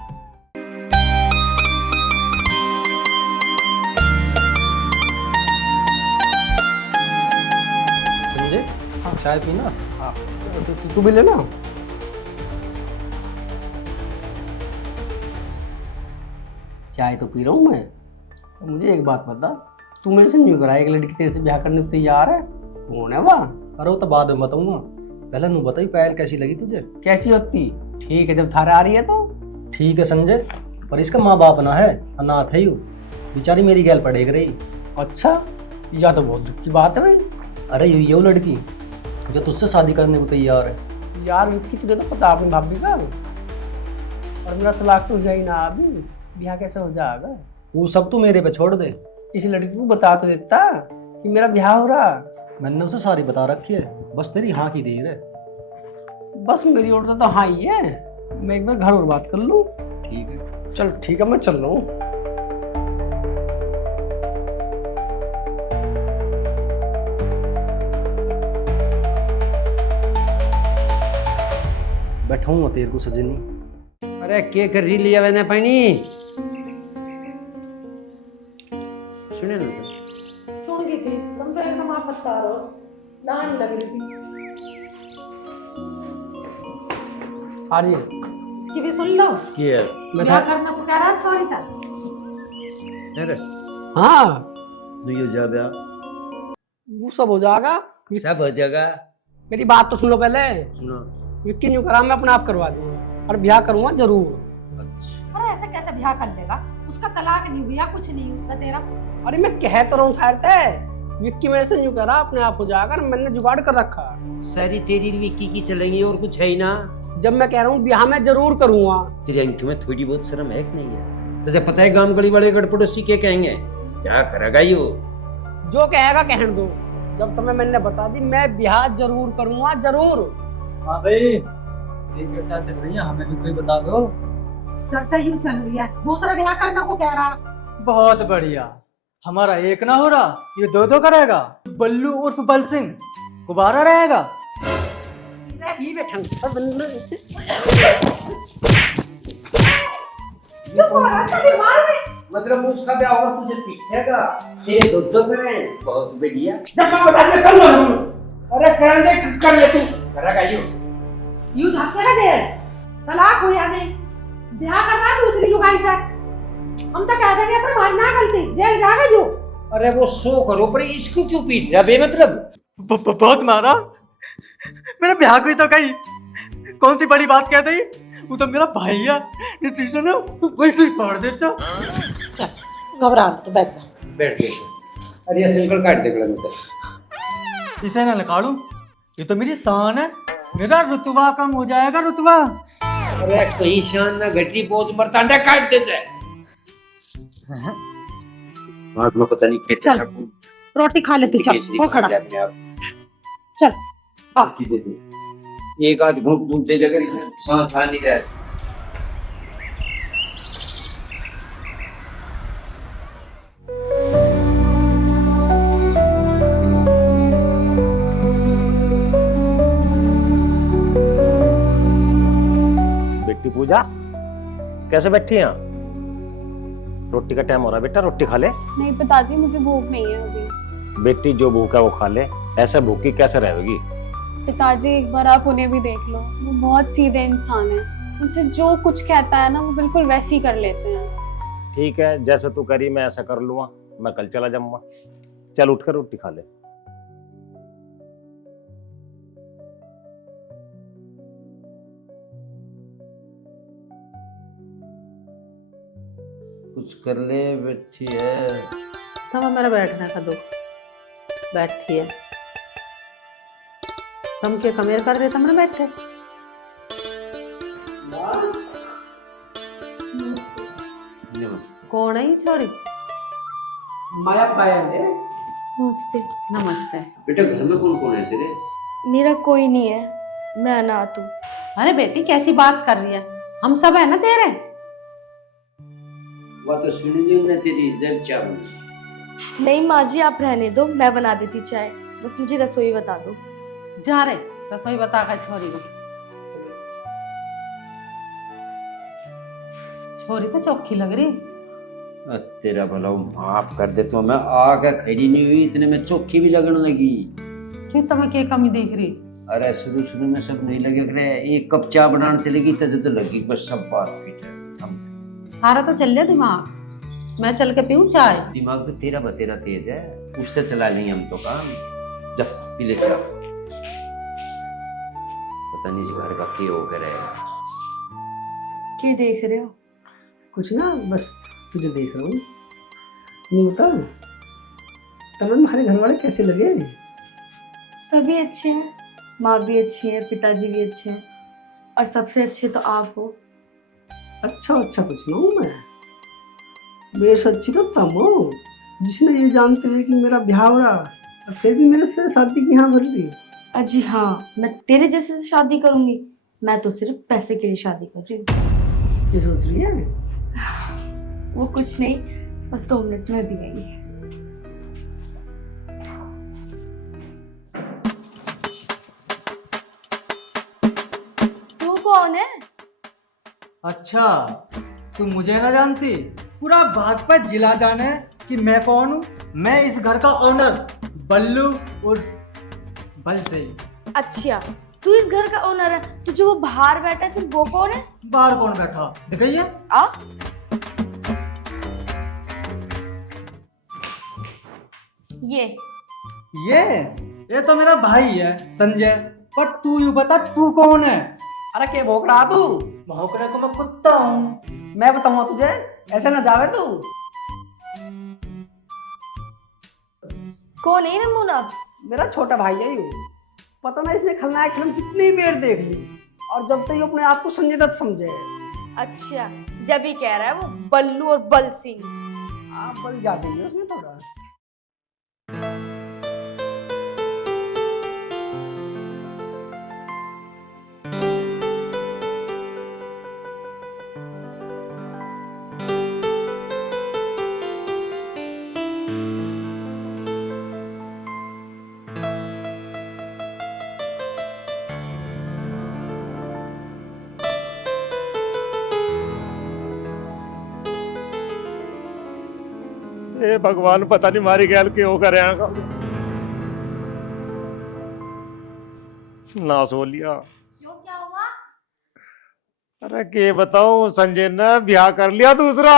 संजय हाँ चाय पीना। हाँ तू भी लेना। चाय तो पी रहा हूँ मैं। तो मुझे एक बात बता, तू मेरे से न्यू करा, एक लड़की तेरे से ब्याह करने को तैयार है, कौन है वह? अरे वो तो बाद में बताऊंगा, पहले नू बताई पायल कैसी लगी तुझे? कैसी होती? ठीक है जब थारे आ रही है तो ठीक है संजय, पर इसका माँ बाप ना है, अनाथ है यू, बेचारी मेरी गैल पड़ेग रही। अच्छा यह तो बहुत दुख की बात है भाई। अरे ये वो लड़की जो तुझसे शादी करने को तैयार है। यार विक्की तुझे तो पता अपनी भाभी का, और मेरा तलाक तो हुआ ही ना, अभी ब्याह कैसे हो जाएगा? वो सब तू मेरे पे छोड़ दे। इस लड़की को बता तो देता कि मेरा ब्याह हो रहा। मैंने उसे सारी बता रखी है, बस तेरी हाँ की देर है। बस मेरी ओर से तो हाँ ही है, मैं एक बार घर और बात कर लूँ। ठीक है चल ठीक है मैं चल रहा हूँ। बैठा हूँ तेरे को सजनी। अरे के कर रही लिया मैंने पानी? सुने ना तो सुन गई थी तुम तो एकदम आप बता रहो, दान लग रही थी। आ रही है? इसकी भी सुन लो, क्या ब्याह करना तो कह रहा छोरी साल। अरे हाँ नहीं हो जा ब्याह, वो सब हो जाएगा। सब हो जाएगा। मेरी बात तो सुन लो पहले। सुनो। विक्की न्यू करा, मैं अपने आप करवा दूंगा और ब्याह करूंगा जरूर। अच्छा अरे ऐसे कैसे ब्याह कर देगा? उसका तलाक नहीं हुआ, कुछ नहीं उससे तेरा। अरे मैं कह तो रहा हूँ ठहरते, विक्की मेरे से न्यू करा, अपने आप हो जाएगा, मैंने जुगाड़ कर रखा। सारी तेरी विक्की की चलेंगी और कुछ है ही ना। जब मैं कह रहा हूँ ब्याह मैं जरूर करूंगा। तेरी आंखों में थोड़ी बहुत शर्म है कि नहीं है? तुझे पता है गांव गली वाले गड़ पड़ोसी क्या कहेंगे? क्या करेगा यो? जो कहेगा कहने दो, जब तुम्हें मैंने बता दी मैं ब्याह जरूर करूंगा, जरूर। हाँ भाई ये चर्चा चल रही है, हमें भी कोई बता दो। चर्चा यूं चल रही है, दूसरा ब्याह करना को कह रहा। बहुत बढ़िया, हमारा एक ना हो रहा, ये दो दो करेगा। बल्लू उर्फ बल सिंह गुब्बारा रहेगा। ये बैठा मतलब उसका ब्याह होगा तुझे पीटेगा, तेरे दो करें, बहुत बढ़िया। जब मैं बता दिया कर लो। अरे कर ले तू करेगा यूं सबसे ना देर तलाक हो या नहीं ब्याह करना दूसरी लुगाई से हम तो कह देंगे पर हमारी ना गलती जेल जावे जो। अरे वो 100 करो पर इसको क्यों पीट रहा बेमतलब? बहुत मारा। मेरा ब्याह कोई तो कही कौन सी बड़ी बात कह दी, वो तो मेरा भाई है, डिसीजन है वैसे ही फाड़ देता। चल घबरा मत बैठ जा। बैठ गए। अरे ये सिंगल काट दे गला में। इसे ना निकालूं, ये तो मेरी शान है, मेरा रुतबा कम हो जाएगा रुतबा। अरे कहीं शान ना घटी पहुंच मरता अंडा काट दे जाए। आग में पता नहीं क्या चल रोटी खा ले तू, चल वो खड़ा चल आ। एक आध घूंट दूध दे अगर इसमें सांस खा नहीं रहा। बेटी पूजा कैसे बैठी हैं? रोटी का टाइम हो रहा है बेटा, रोटी खा ले। नहीं पिताजी मुझे भूख नहीं है अभी। बेटी जो भूख है वो खा ले, ऐसे भूखी कैसे रहेगी? पिताजी एक बार आप उन्हें भी देख लो, वो बहुत सीधे इंसान है, उनसे जो कुछ कहता है ना वो बिल्कुल वैसे ही कर लेते हैं। ठीक है जैसे तू करी मैं ऐसा कर लूंगा, मैं कल चला जाऊंगा। चल उठकर रोटी खा ले। कुछ कर ले बैठी है। तब मेरा बैठने का दो बैठी है तुम के कमेर कर रहे तुमने बैठे। कौन है ये छोरी? माया पायल है। नमस्ते। नमस्ते। बेटा घर में कौन कौन है तेरे? मेरा कोई नहीं है, मैं अनाथ हूँ। अरे बेटी कैसी बात कर रही है, हम सब है ना तेरे। वो तो सुन ली ना तेरी इज्जत चावल। नहीं माँ जी आप रहने दो, मैं बना देती चाय, बस मुझे रसोई बता दो। जा रे रसोई बता कर छोरी को। छोरी तो चौखी लग रही। तेरा भला माफ कर दे, तो मैं आके खड़ी नहीं हुई इतने में चौकी भी लगने लगी। क्यों तुम्हें क्या कमी देख रही? अरे शुरू शुरू में सब नहीं लगे करे, एक कप चाय बनाने चलेगी तो लगी बस सब बात पीट समझ। थारा तो चल जा दिमाग, मैं चल के पीऊं चाय। दिमाग तो तेरा बतेरा तेज है, कुछ तो चला नहीं हम तो काम। जा पी ले चाय। पता नहीं इस घर का क्या हो गया है। क्या देख रहे हो? कुछ ना बस तुझे देख रहा हूँ। नहीं बता तमन हमारे घर वाले कैसे लगे? सभी अच्छे हैं, माँ भी अच्छी है, पिताजी भी अच्छे हैं, और सबसे अच्छे तो आप हो। अच्छा कुछ ना हूँ मैं, मेरे से अच्छी तो तुम हो, जिसने ये जानते हुए कि मेरा ब्याह हो रहा और फिर भी मेरे से शादी की हाँ भर दी। अजी हाँ, मैं तेरे जैसे से शादी करूंगी? मैं तो सिर्फ पैसे के लिए शादी कर रही हूँ। ये सोच रही है? वो कुछ नहीं, बस 2 मिनट में भी आएंगे। तू कौन है? अच्छा तू मुझे ना जानती? पूरा बागपत जिला जाने कि मैं कौन हूँ। मैं इस घर का ओनर बल्लू उर्फ बल से। अच्छा तू इस घर का ओनर है, तो जो वो बाहर बैठा है फिर वो कौन है? बाहर कौन बैठा दिखाइए। आ ये तो मेरा भाई है संजय। पर तू यूं बता तू कौन है? अरे के भौंक रहा तू? भौंकने को मैं कुत्ता हूँ। मैं बताऊंगा तुझे, ऐसे ना जावे तू। कौन है नमूना? मेरा छोटा भाई है यू। पता ना इसने खलनायक फिल्म कितनी बार देख ली, और जब तक ये अपने आप को संजय दत्त समझे। अच्छा जब ही कह रहा है वो बल्लू और बल सिंह। आप बल जाते हैं उसमें थोड़ा। ए भगवान पता नहीं मारी गैल क्यों करे का ना सो लिया। क्यों, क्या हुआ? अरे के बताओ, संजय ने ब्याह कर लिया दूसरा।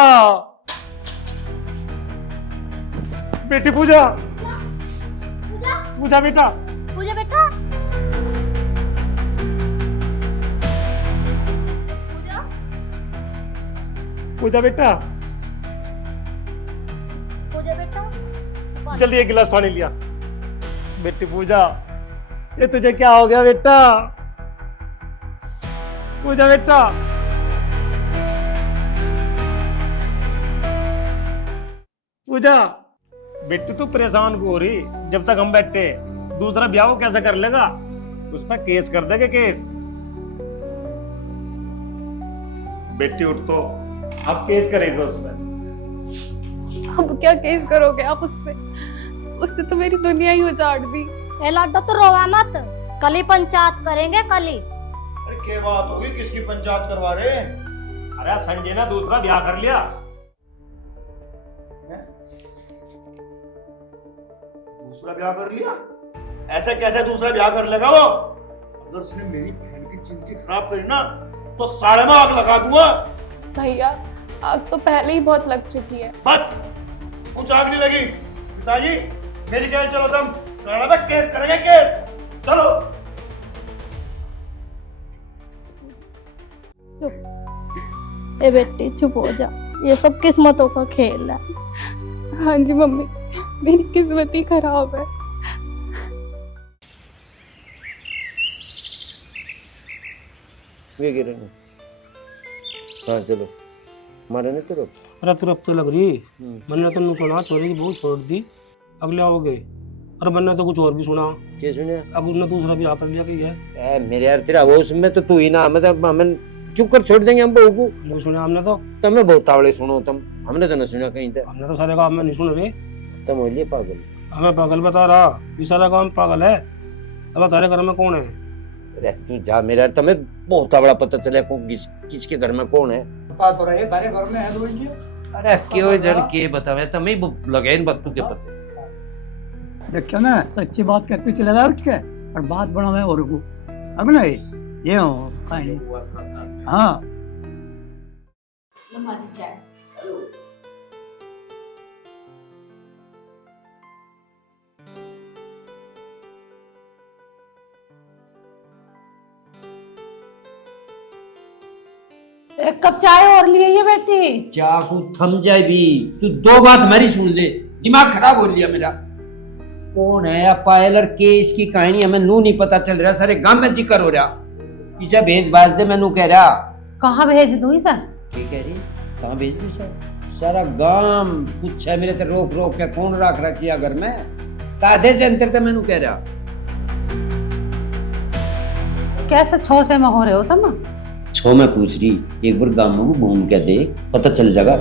बेटी पूजा, पूजा, पूजा बेटा, पूजा बेटा, पूजा, पूजा बेटा, पूजा बेटा, जल्दी एक गिलास पानी लिया। बेटी पूजा, ये तुझे क्या हो गया बेटा? पूजा बेटा, पूजा बेटी तू परेशान क्यों हो रही? जब तक हम बैठे दूसरा ब्याह वो कैसे कर लेगा? उस पर केस कर देंगे केस। बेटी उठ तो, अब केस करेंगे उस पर। अब क्या केस करोगे आप उस पे? उसने तो मेरी दुनिया ही उजाड़ दी। ए लाडो तो रोवा मत, कल ही पंचायत करेंगे कल ही। अरे क्या बात होगी, किसकी पंचायत करवा रहे हैं? अरे संजय ने दूसरा ब्याह कर लिया। दूसरा ब्याह कर लिया? ऐसे कैसे दूसरा ब्याह कर लेगा वो? अगर उसने मेरी बहन की जिंदगी खराब करी ना तो साले में आग लगा दूंगा। भैया आग तो पहले ही बहुत लग चुकी है। बस कुछ आग नहीं लगी। पिताजी मेरी ख्याल चलो, तुम साला में केस करेंगे, केस चलो। चुप ए बेटी, चुप हो जा, ये सब किस्मतों का खेल है। हाँ जी मम्मी, मेरी किस्मत ही खराब है। ये गिरे ना। हाँ चलो, मारे नहीं तेरे। अरे तुरप तो लग रही, मैंने तो सुना छोरी की बहुत छोड़ दी, अगले हो गए। अरे मैंने तो कुछ और भी सुना। क्या सुना? अब उसने दूसरा ब्याह कर लिया कि है। मेरे यार तेरा वो उसमें तो तू ही ना, मतलब हमें क्यों कर छोड़ देंगे हम बहू को? नहीं सुना हमने तो। तुम्हें बहुत तावड़े सुनो तुम, हमने तो ना सुना कहीं तक। हमने तो सारे काम में नहीं सुन रहे। तुम हो लिए पागल। हमें पागल बता रहा, ये सारा काम पागल है। अब तारे घर में कौन है? अरे तू जा मेरे यार, तुम्हें बहुत तावड़ा पता चले किसके घर में कौन है। पता तो रहे तारे घर में है रोज जी। अरे क्यों जन के बतावे, तुम्हें लगे इन बातों के पता। देखो ना, सच्ची बात कहते चले जाए उठ के और बात बनावे और को। अब नहीं ये हो कहीं। हाँ एक कप चाय और लिए ये बेटी। चाकू थम जाए भी, तू दो बात हमारी सुन ले, दिमाग खराब हो लिया मेरा। कौन है पायल और के इसकी कहानी हमें नू नहीं पता चल रहा, सारे गांव में जिक्र हो रहा। इसे भेज बाज दे, मैं नू कह रहा। कहाँ भेज दूँ इसे? ठीक है री, कहाँ भेज दूँ सर? सारा गांव पूछा मेरे ते रोक रोक के कौन रख रखिया घर में, तादे से अंतर ते मैनू कह रहा। कैसे छो से में हो रहे हो तुम? छो में पूछ रही, एक बार गांव में घूम के दे, पता चल जाएगा।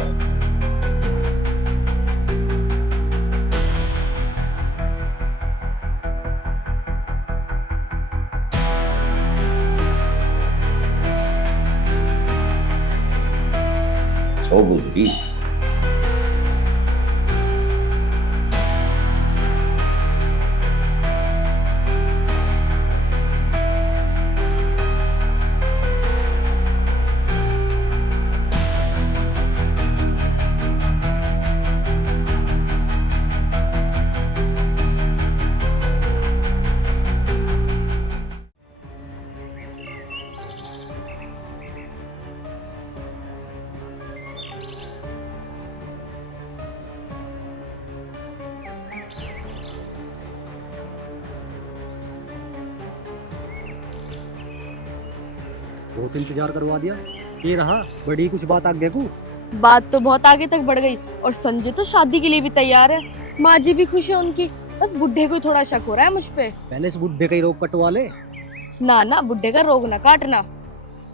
छो गुजरी। बहुत इंतजार करवा दिया, ये रहा बड़ी कुछ बात आगे को। बात तो बहुत आगे तक बढ़ गई और संजय तो शादी के लिए भी तैयार है। माँ जी भी खुश है उनकी, बस बुड्ढे को थोड़ा शक हो रहा है मुझ पे। पहले इस बुड्ढे का ही रोग कटवा ले। ना ना, बुड्ढे का रोग ना काटना।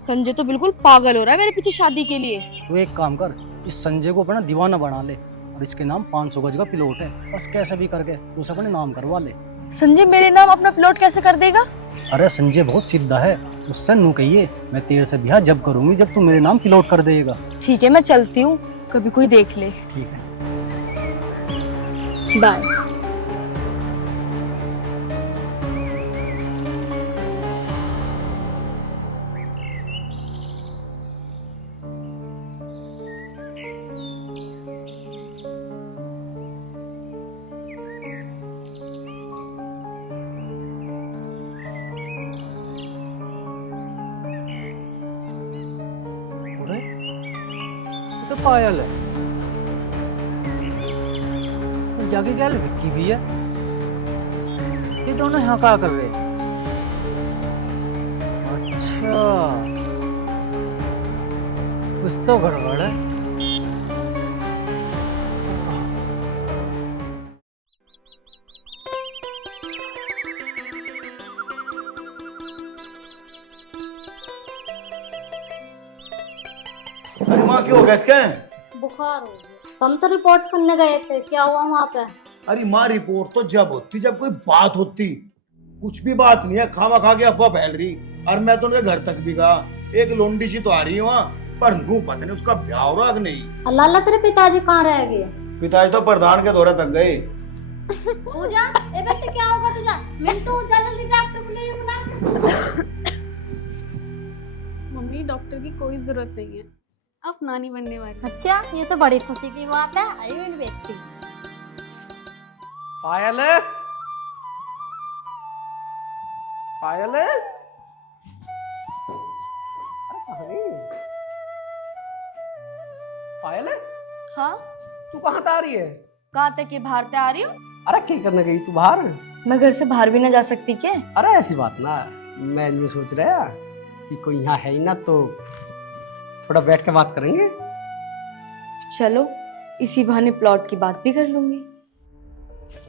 संजय तो बिल्कुल पागल हो रहा है मेरे पीछे शादी के लिए। तू एक काम कर, इस संजय को अपना दीवाना बना ले और इसके नाम 500 गज का प्लॉट है, बस कैसे भी करके तू उसे अपने नाम करवा ले। संजय मेरे नाम अपना प्लॉट कैसे कर देगा? अरे संजय बहुत सीधा है, उससे नू कहिए मैं तेरे से ब्याह जब करूंगी जब तू मेरे नाम प्लॉट कर देगा। ठीक है, मैं चलती हूँ, कभी कोई देख ले। ठीक है। बाय। अरे ये तो पायल है। तो जाके क्या विक्की भी है। ये दोनों यहाँ क्या कर रहे हैं? अच्छा कुछ तो गड़बड़ है। अरे माँ क्यों हो गया इसके? बुखार हो गया। हम तो रिपोर्ट करने गए थे, क्या हुआ वहाँ पे? अरे माँ रिपोर्ट तो जब होती जब कोई बात होती, कुछ भी बात नहीं है, खामा खा के अफवाह फैल रही। और मैं तो उनके घर तक भी गया, एक लोंडी सी तो आ रही है वहाँ, पर नू पता नहीं उसका ब्याह हो रहा कि नहीं। अल्लाह अल्लाह, तेरे पिताजी कहाँ रह गए? पिताजी तो प्रधान के दौरे तक गए। पूजा, ए बेटे क्या होगा तुझा? मिंटू जा जल्दी डॉक्टर को ले बुला। मम्मी डॉक्टर की कोई जरूरत नहीं है, आप नानी बनने वाली। अच्छा, ये तो बड़ी खुशी की बात है। आई मेरी बेटी। पायल, पायल, अरे कहाँ गई? पायल, हाँ, तू कहाँ आ रही है? कहाँ तक ये बाहर से आ रही हूँ? अरे क्या करने गई तू बाहर? मैं घर से बाहर भी ना जा सकती क्या? अरे ऐसी बात ना, मैं ये सोच रहा कि कोई यहाँ है ही ना, तो थोड़ा बैठ के बात करेंगे। चलो, इसी बहाने प्लॉट की बात भी कर लूंगी।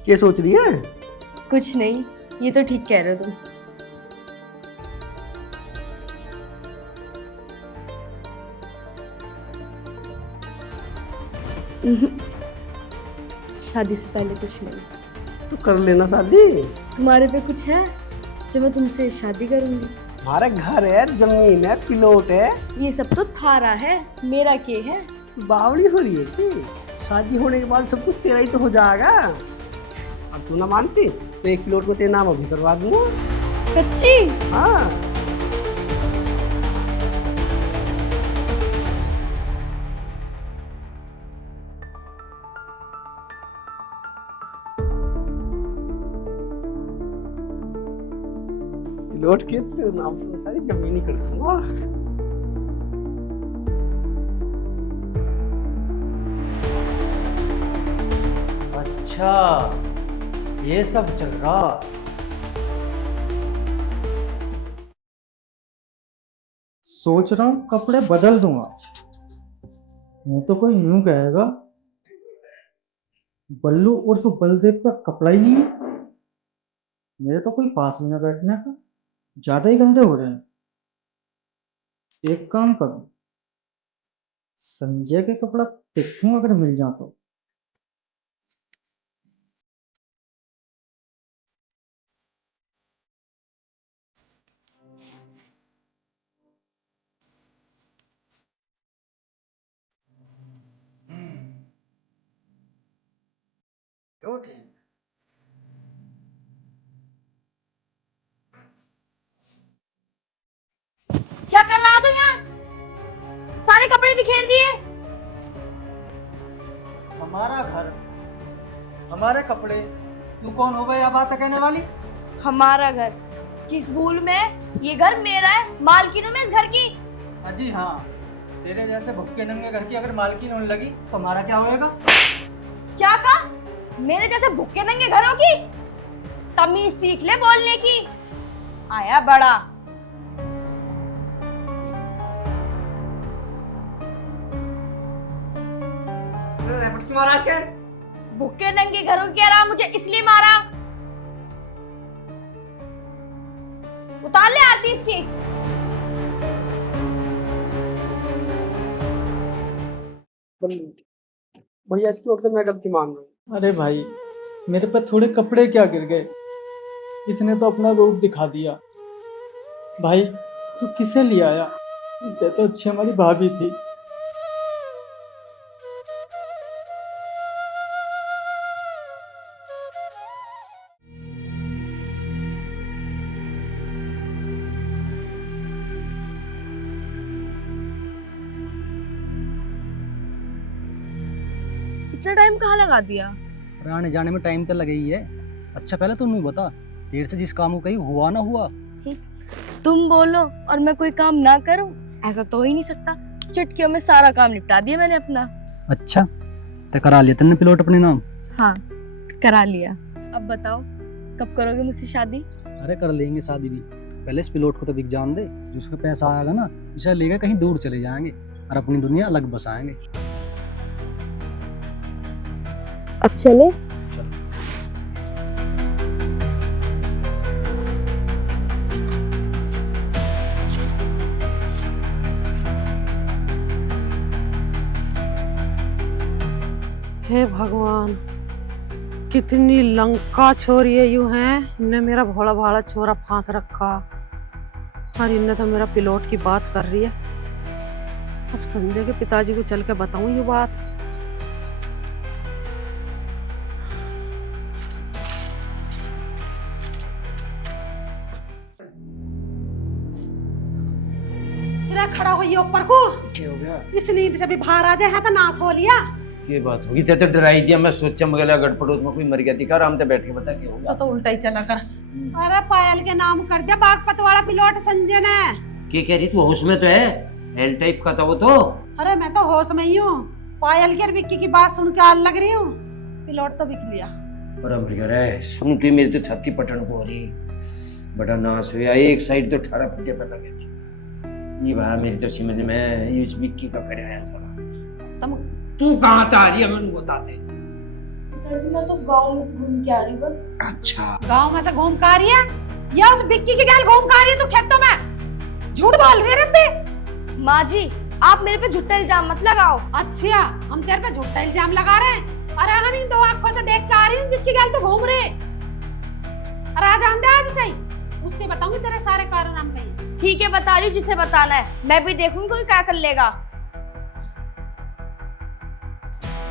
क्या सोच रही है? कुछ नहीं, ये तो ठीक कह रहे हो तुम। शादी से पहले कुछ नहीं। तू कर लेना शादी। तुम्हारे पे कुछ है जो मैं तुमसे शादी करूंगी? हमारा घर है, जमीन है, प्लॉट है। ये सब तो थारा है, मेरा के है? बावड़ी हो रही है कि शादी होने के बाद सब कुछ तेरा ही तो हो जाएगा। अब तू ना मानती तो एक प्लॉट में तेरा नाम अभी करवा दूंगा। सच्ची? हाँ। प्लॉट के नाम पर सारी जमीन ही कर दूंगा। अच्छा ये सब चल रहा। सोच रहा हूँ कपड़े बदल दूंगा। नहीं तो कोई यूं कहेगा बल्लू उर्फ बलदेव का कपड़ा ही नहीं है। मेरे तो कोई पास में न बैठने का, ज्यादा ही गंदे हो रहे हैं। एक काम करूं, संजय के कपड़ा देखूं अगर मिल जाए तो। तो ठीक। क्या कर रहा हो तुम यहाँ? सारे कपड़े बिखेर दिए। हमारा घर, हमारे कपड़े, तू कौन हो गई बात कहने वाली? हमारा घर? किस भूल में? ये घर मेरा है, मालकिन हूं मैं इस घर की। अजी हाँ, तेरे जैसे भुक्के नंगे घर की अगर मालकिन होने लगी तो हमारा क्या होएगा? क्या कहा? मेरे जैसे भुक्के नंगे घरों की तमीज सीख ले बोलने की। आया बड़ा। महाराज के भुक्के नंगे घरों की आराम मुझे इसलिए मारा। उतार ले आरती इसकी। भैया इसकी ओर से मैं गलती मान रहा हूँ। अरे भाई, मेरे पर थोड़े कपड़े क्या गिर गए, इसने तो अपना रूप दिखा दिया। भाई तू किसे ले आया? इससे तो अच्छी हमारी भाभी थी। इतना टाइम कहाँ लगा दिया? अरे आने जाने में टाइम तो लगे ही है। अच्छा पहले तो नू बता, देर से जिस काम को कही हुआ ना हुआ? तुम बोलो और मैं कोई काम ना करूं, ऐसा तो हो ही नहीं सकता। चुटकियों में सारा काम निपटा दिया मैंने अपना। अच्छा तो करा लिया तेने पिलोट अपने नाम? हाँ करा लिया। अब बताओ कब करोगे मुझसे शादी? अरे कर लेंगे शादी भी, पहले इस पिलोट को तो बिक जान दे। जिसका पैसा आएगा ना इसे लेकर कहीं दूर चले जाएंगे और अपनी दुनिया अलग बसाएंगे। अब चले? हे भगवान, कितनी लंका छोरी है यूं है। इनने मेरा भोला भाला छोरा फांस रखा और इनने तो मेरा पिलोट की बात कर रही है। अब संजय के पिताजी को चल के बताऊं ये बात। खड़ा हो ऊपर को, क्या हो गया? इस नींद से भी बाहर आ जाए तो नाश हो लिया। के बात होगी? ते तो डराई दिया, मैं सोचा मगला गड़पड़ोस में कोई मर गया थी। आराम से बैठ के बता क्या होगा। तो उल्टा ही चला कर। अरे पायल के नाम कर दिया बागपत वाला पिलोट संजय ने। क्या कह रही तू? होश में तो है? एल टाइप का था वो तो। अरे मैं तो होश में ही हूँ। पायल की और विक्की की बात सुन के आल लग रही हूँ। पिलोट तो बिक लिया। अरे मर गया रे, सुन तू मेरी तो छाती पटन को हो रही। बड़ा नाश हुआ, एक साइड तो 18 फुटे पर लगे थी। ये बात मेरी तो समझ में यूज विक्की का करे है सारा। तुम तू कहाँ था? रही है मैंने बताते। मैं तो गांव में से घूम के आ रही बस। अच्छा गांव में से घूम के आ रही है या उस विक्की की गैल घूम के आ रही है तू खेतों में? झूठ बोल रही है रब्बी। माँ जी आप मेरे पे झूठा इल्जाम मत लगाओ। अच्छा हम तेरे पे झूठा इल्जाम लगा रहे हैं? अरे हम इन दो आंखों से देख के आ रही हूँ जिसकी गैल तू घूम रहे। अरे आ जान दे आज सही, उससे बताऊंगी तेरे सारे कारण हम में। ठीक है बता रही हूँ जिसे बताना है, मैं भी देखूंगी कोई क्या कर लेगा।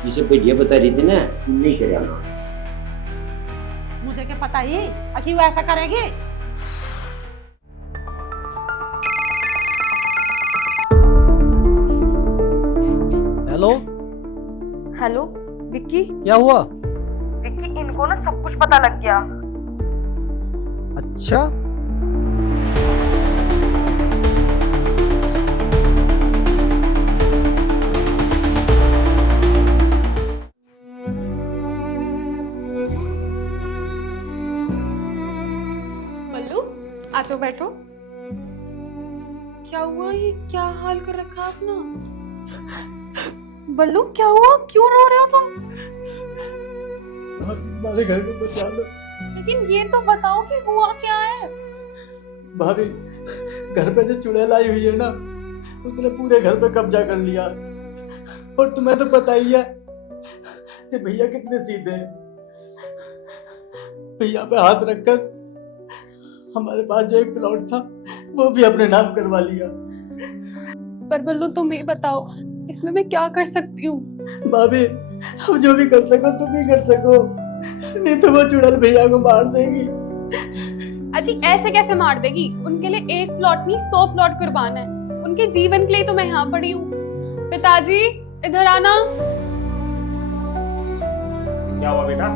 जिसे बढ़िया बता रही थी ना, नहीं करे नाश। मुझे क्या पता ही कि वो ऐसा करेगी। Hello hello Vicky. क्या हुआ? विक्की इनको ना सब कुछ पता लग गया। अच्छा आ जाओ बैठो। क्या हुआ? ये क्या हाल कर रखा आपने? बल्लू क्या हुआ? क्यों रो रहे हो तुम? हमारे घर को बचा लो। लेकिन ये तो बताओ कि हुआ क्या है? भाभी घर पे जो चुड़ैल आई हुई है ना, उसने पूरे घर पे कब्जा कर लिया। और तुम्हें तो पता ही है कि भैया कितने सीधे हैं। भैया पे हाथ रखकर हमारे पास जो एक प्लॉट था वो भी अपने नाम करवा लिया। पर बल्लू तुम ही बताओ इसमें मैं क्या कर सकती हूँ? भाभी अब जो भी कर सको तुम ही कर सको, नहीं तो वो चुड़ैल भैया को मार देगी। अजी ऐसे कैसे मार देगी? उनके लिए एक प्लॉट नहीं 100 प्लॉट कुर्बान है। उनके जीवन के लिए तो मैं यहाँ पड़ी हूँ। पिताजी इधर आना। क्या हुआ बेटा?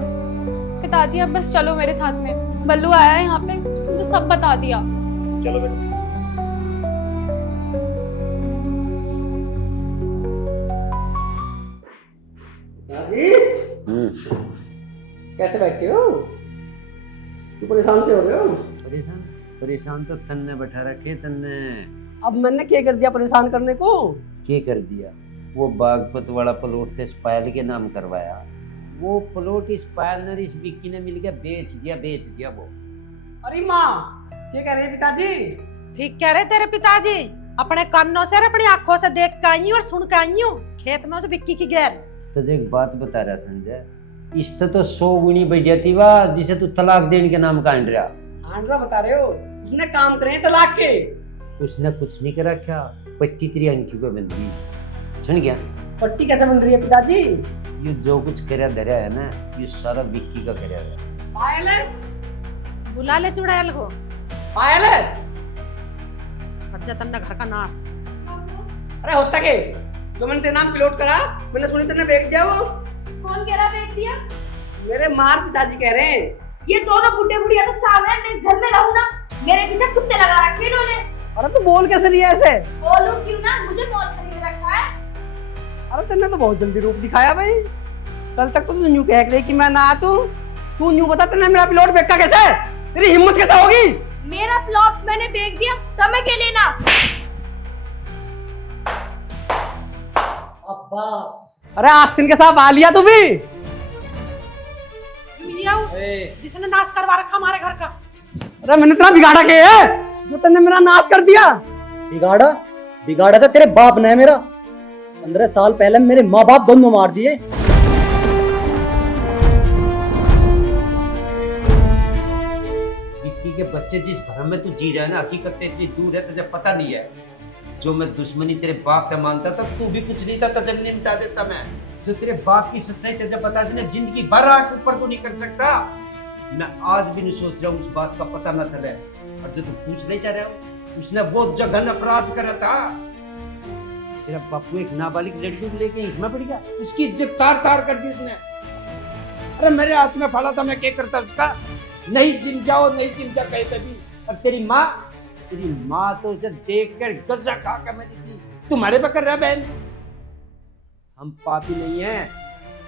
पिताजी अब बस चलो मेरे साथ में। बल्लू आया है यहाँ पे, उसने मुझे सब बता दिया। चलो बेटा। दादी कैसे बैठे हो? तू परेशान से हो रहे हो? परेशान? परेशान तो तन्ने बैठा रखे तन्ने। अब मैंने क्या कर दिया परेशान करने को? क्या कर दिया? वो बागपत वाला प्लॉट थे स्पायल के नाम करवाया। वो प्लॉट इस पायल ने इस विक्की ने मिलकर बेच दिया वो। अरे माँ क्या कह रहे हैं पिताजी? ठीक कह रहे तेरे पिताजी। अपने कानों से और अपनी आंखों से देख के आई हूँ और सुन के आई हूँ खेत में उस विक्की की गैर। तो एक बात बता रहा संजय, इससे तो 100 गुनी बढ़िया थी वाह जिसे तू तलाक देने के नाम कांड रहा। आंड्रा बता रहे हो? उसने काम करे तलाक के? उसने कुछ नहीं करा क्या? पट्टी तेरी अंकी को बंदी सुन गया। पट्टी कैसे बन रही है पिताजी? ये जो कुछ करया धरा है ना ये सारा विक्की का करया है। पायल है? बुला ले चुड़ैल को। पायल है? कर दिया तन्ने घर का नाश। अरे होता के जो मैंने तेरे नाम प्लॉट करा, मैंने सुनी तेने बेच दिया वो। कौन कह रहा फेंक दिया? मेरे मार पिताजी कह रहे हैं। ये दोनों बुढ़े बुढ़िया तो चाव है, मैं इस घर में रहूं ना। मेरे पीछे कुत्ते लगा रखे इन्होंने। अरे तू बोल कैसे रही है ऐसे? बोलूं क्यों ना, मुझे कौन खरीद रखा है? अरे तेने तो बहुत जल्दी रूप दिखाया भाई। कल तक तो तू न्यू कह रही कि मैं ना तू न्यू बता, तेने मेरा प्लॉट बेचा कैसे? तेरी हिम्मत कैसे होगी? मेरा प्लॉट मैंने बेच दिया, तुम्हें क्या लेना? अब्बास अरे आस्तीन के साथ आ लिया तू भी। जिसने नाश करवा रखा हमारे घर का। अरे मैंने तेरा बिगाड़ा क्या है जो तेने मेरा नाश कर दिया? बिगाड़ा बिगाड़ा था तेरे बाप ने मेरा। 15 साल पहले मेरे माँ बाप दोनों मार दिए। विक्की के बच्चे जिस भरम में तू जी रहा है ना, हकीकत इतनी दूर है तुझे पता नहीं है। जो मैं दुश्मनी तेरे बाप का मानता था, तू भी कुछ नहीं था, तुझे नहीं मिटा देता मैं। जो तेरे बाप की सच्चाई तुझे बता दी ना, जिंदगी भर आंख ऊपर को नहीं कर सकता। मैं आज भी नहीं सोच रहा हूँ उस बात का पता ना चले। और जो तू पूछ नहीं चाह रहा हो, उसने वो जघन्य अपराध करा था। तेरा बापू एक नाबालिग लड़की को लेके इसमें पड़ गया, उसकी इज्जत तार तार कर दी उसने। अरे मेरे हाथ में फड़ा था, मैं क्या करता उसका? नहीं चिम जाओ, नहीं चिम जा कहे कभी। और तेरी माँ तो उसे देख कर गजा खा कर मैं थी। तुम्हारे पे कर रहा बहन। हम पापी नहीं है,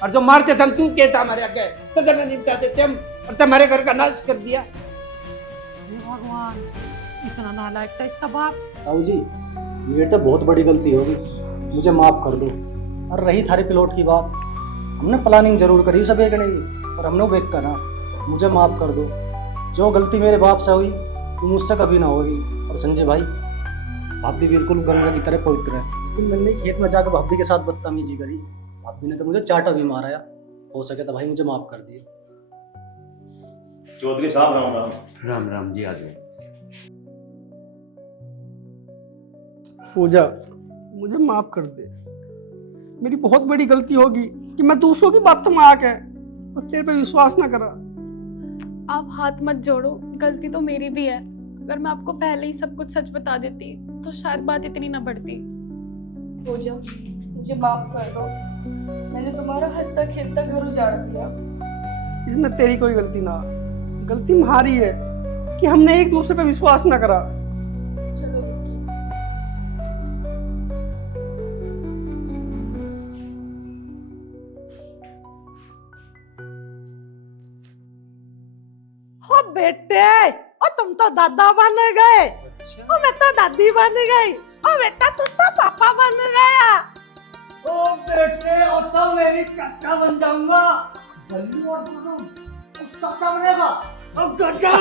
और जो मारते थे हम तू कहता हमारे आगे तो जगह निपटा देते हम, और तुम्हारे घर का नाश कर दिया। भगवान, इतना नालायक था इसका बाप। ताऊ जी मेरी तो बहुत बड़ी गलती होगी, मुझे माफ कर दो। और रही थारी प्लॉट की बात, हमने प्लानिंग जरूर करी उसे बेचने की, और हमने बेच करा। मुझे माफ कर दो। जो गलती मेरे बाप से हुई वो मुझसे कभी ना होगी। और संजय भाई, भाभी बिल्कुल गंगा की तरह पवित्र है, लेकिन मैंने खेत में जाकर भाभी के साथ बदतमीजी करी। भाभी ने तो मुझे चाटा भी मारा। हो सके तो भाई मुझे माफ कर दिए। चौधरी साहब राम राम। राम राम जी। आज पूजा, मुझे माफ कर दे। मेरी बहुत बड़ी गलती होगी कि मैं दूसरों की बात में आके और तेरे पे विश्वास ना करा। आप हाथ मत जोड़ो, गलती तो मेरी भी है। अगर मैं आपको पहले ही सब कुछ सच बता देती तो शायद बात इतनी ना बढ़ती। पूजा, मुझे माफ कर दो। मैंने तुम्हारा हंसता खेलता घर उजाड़ दिया। इसमें तेरी कोई गलती ना, गलती हमारी है कि हमने एक दूसरे पे विश्वास ना करा। चलो विक्की। हो बेटे, और तुम तो दादा बन गए। और मैं तो दादी बन गई। और बेटा तू तो पापा बन गया। ओ बेटे, अब तो मेरी चाचा बन जाऊंगा। बल्लू और चाचा बनेगा। अब गजा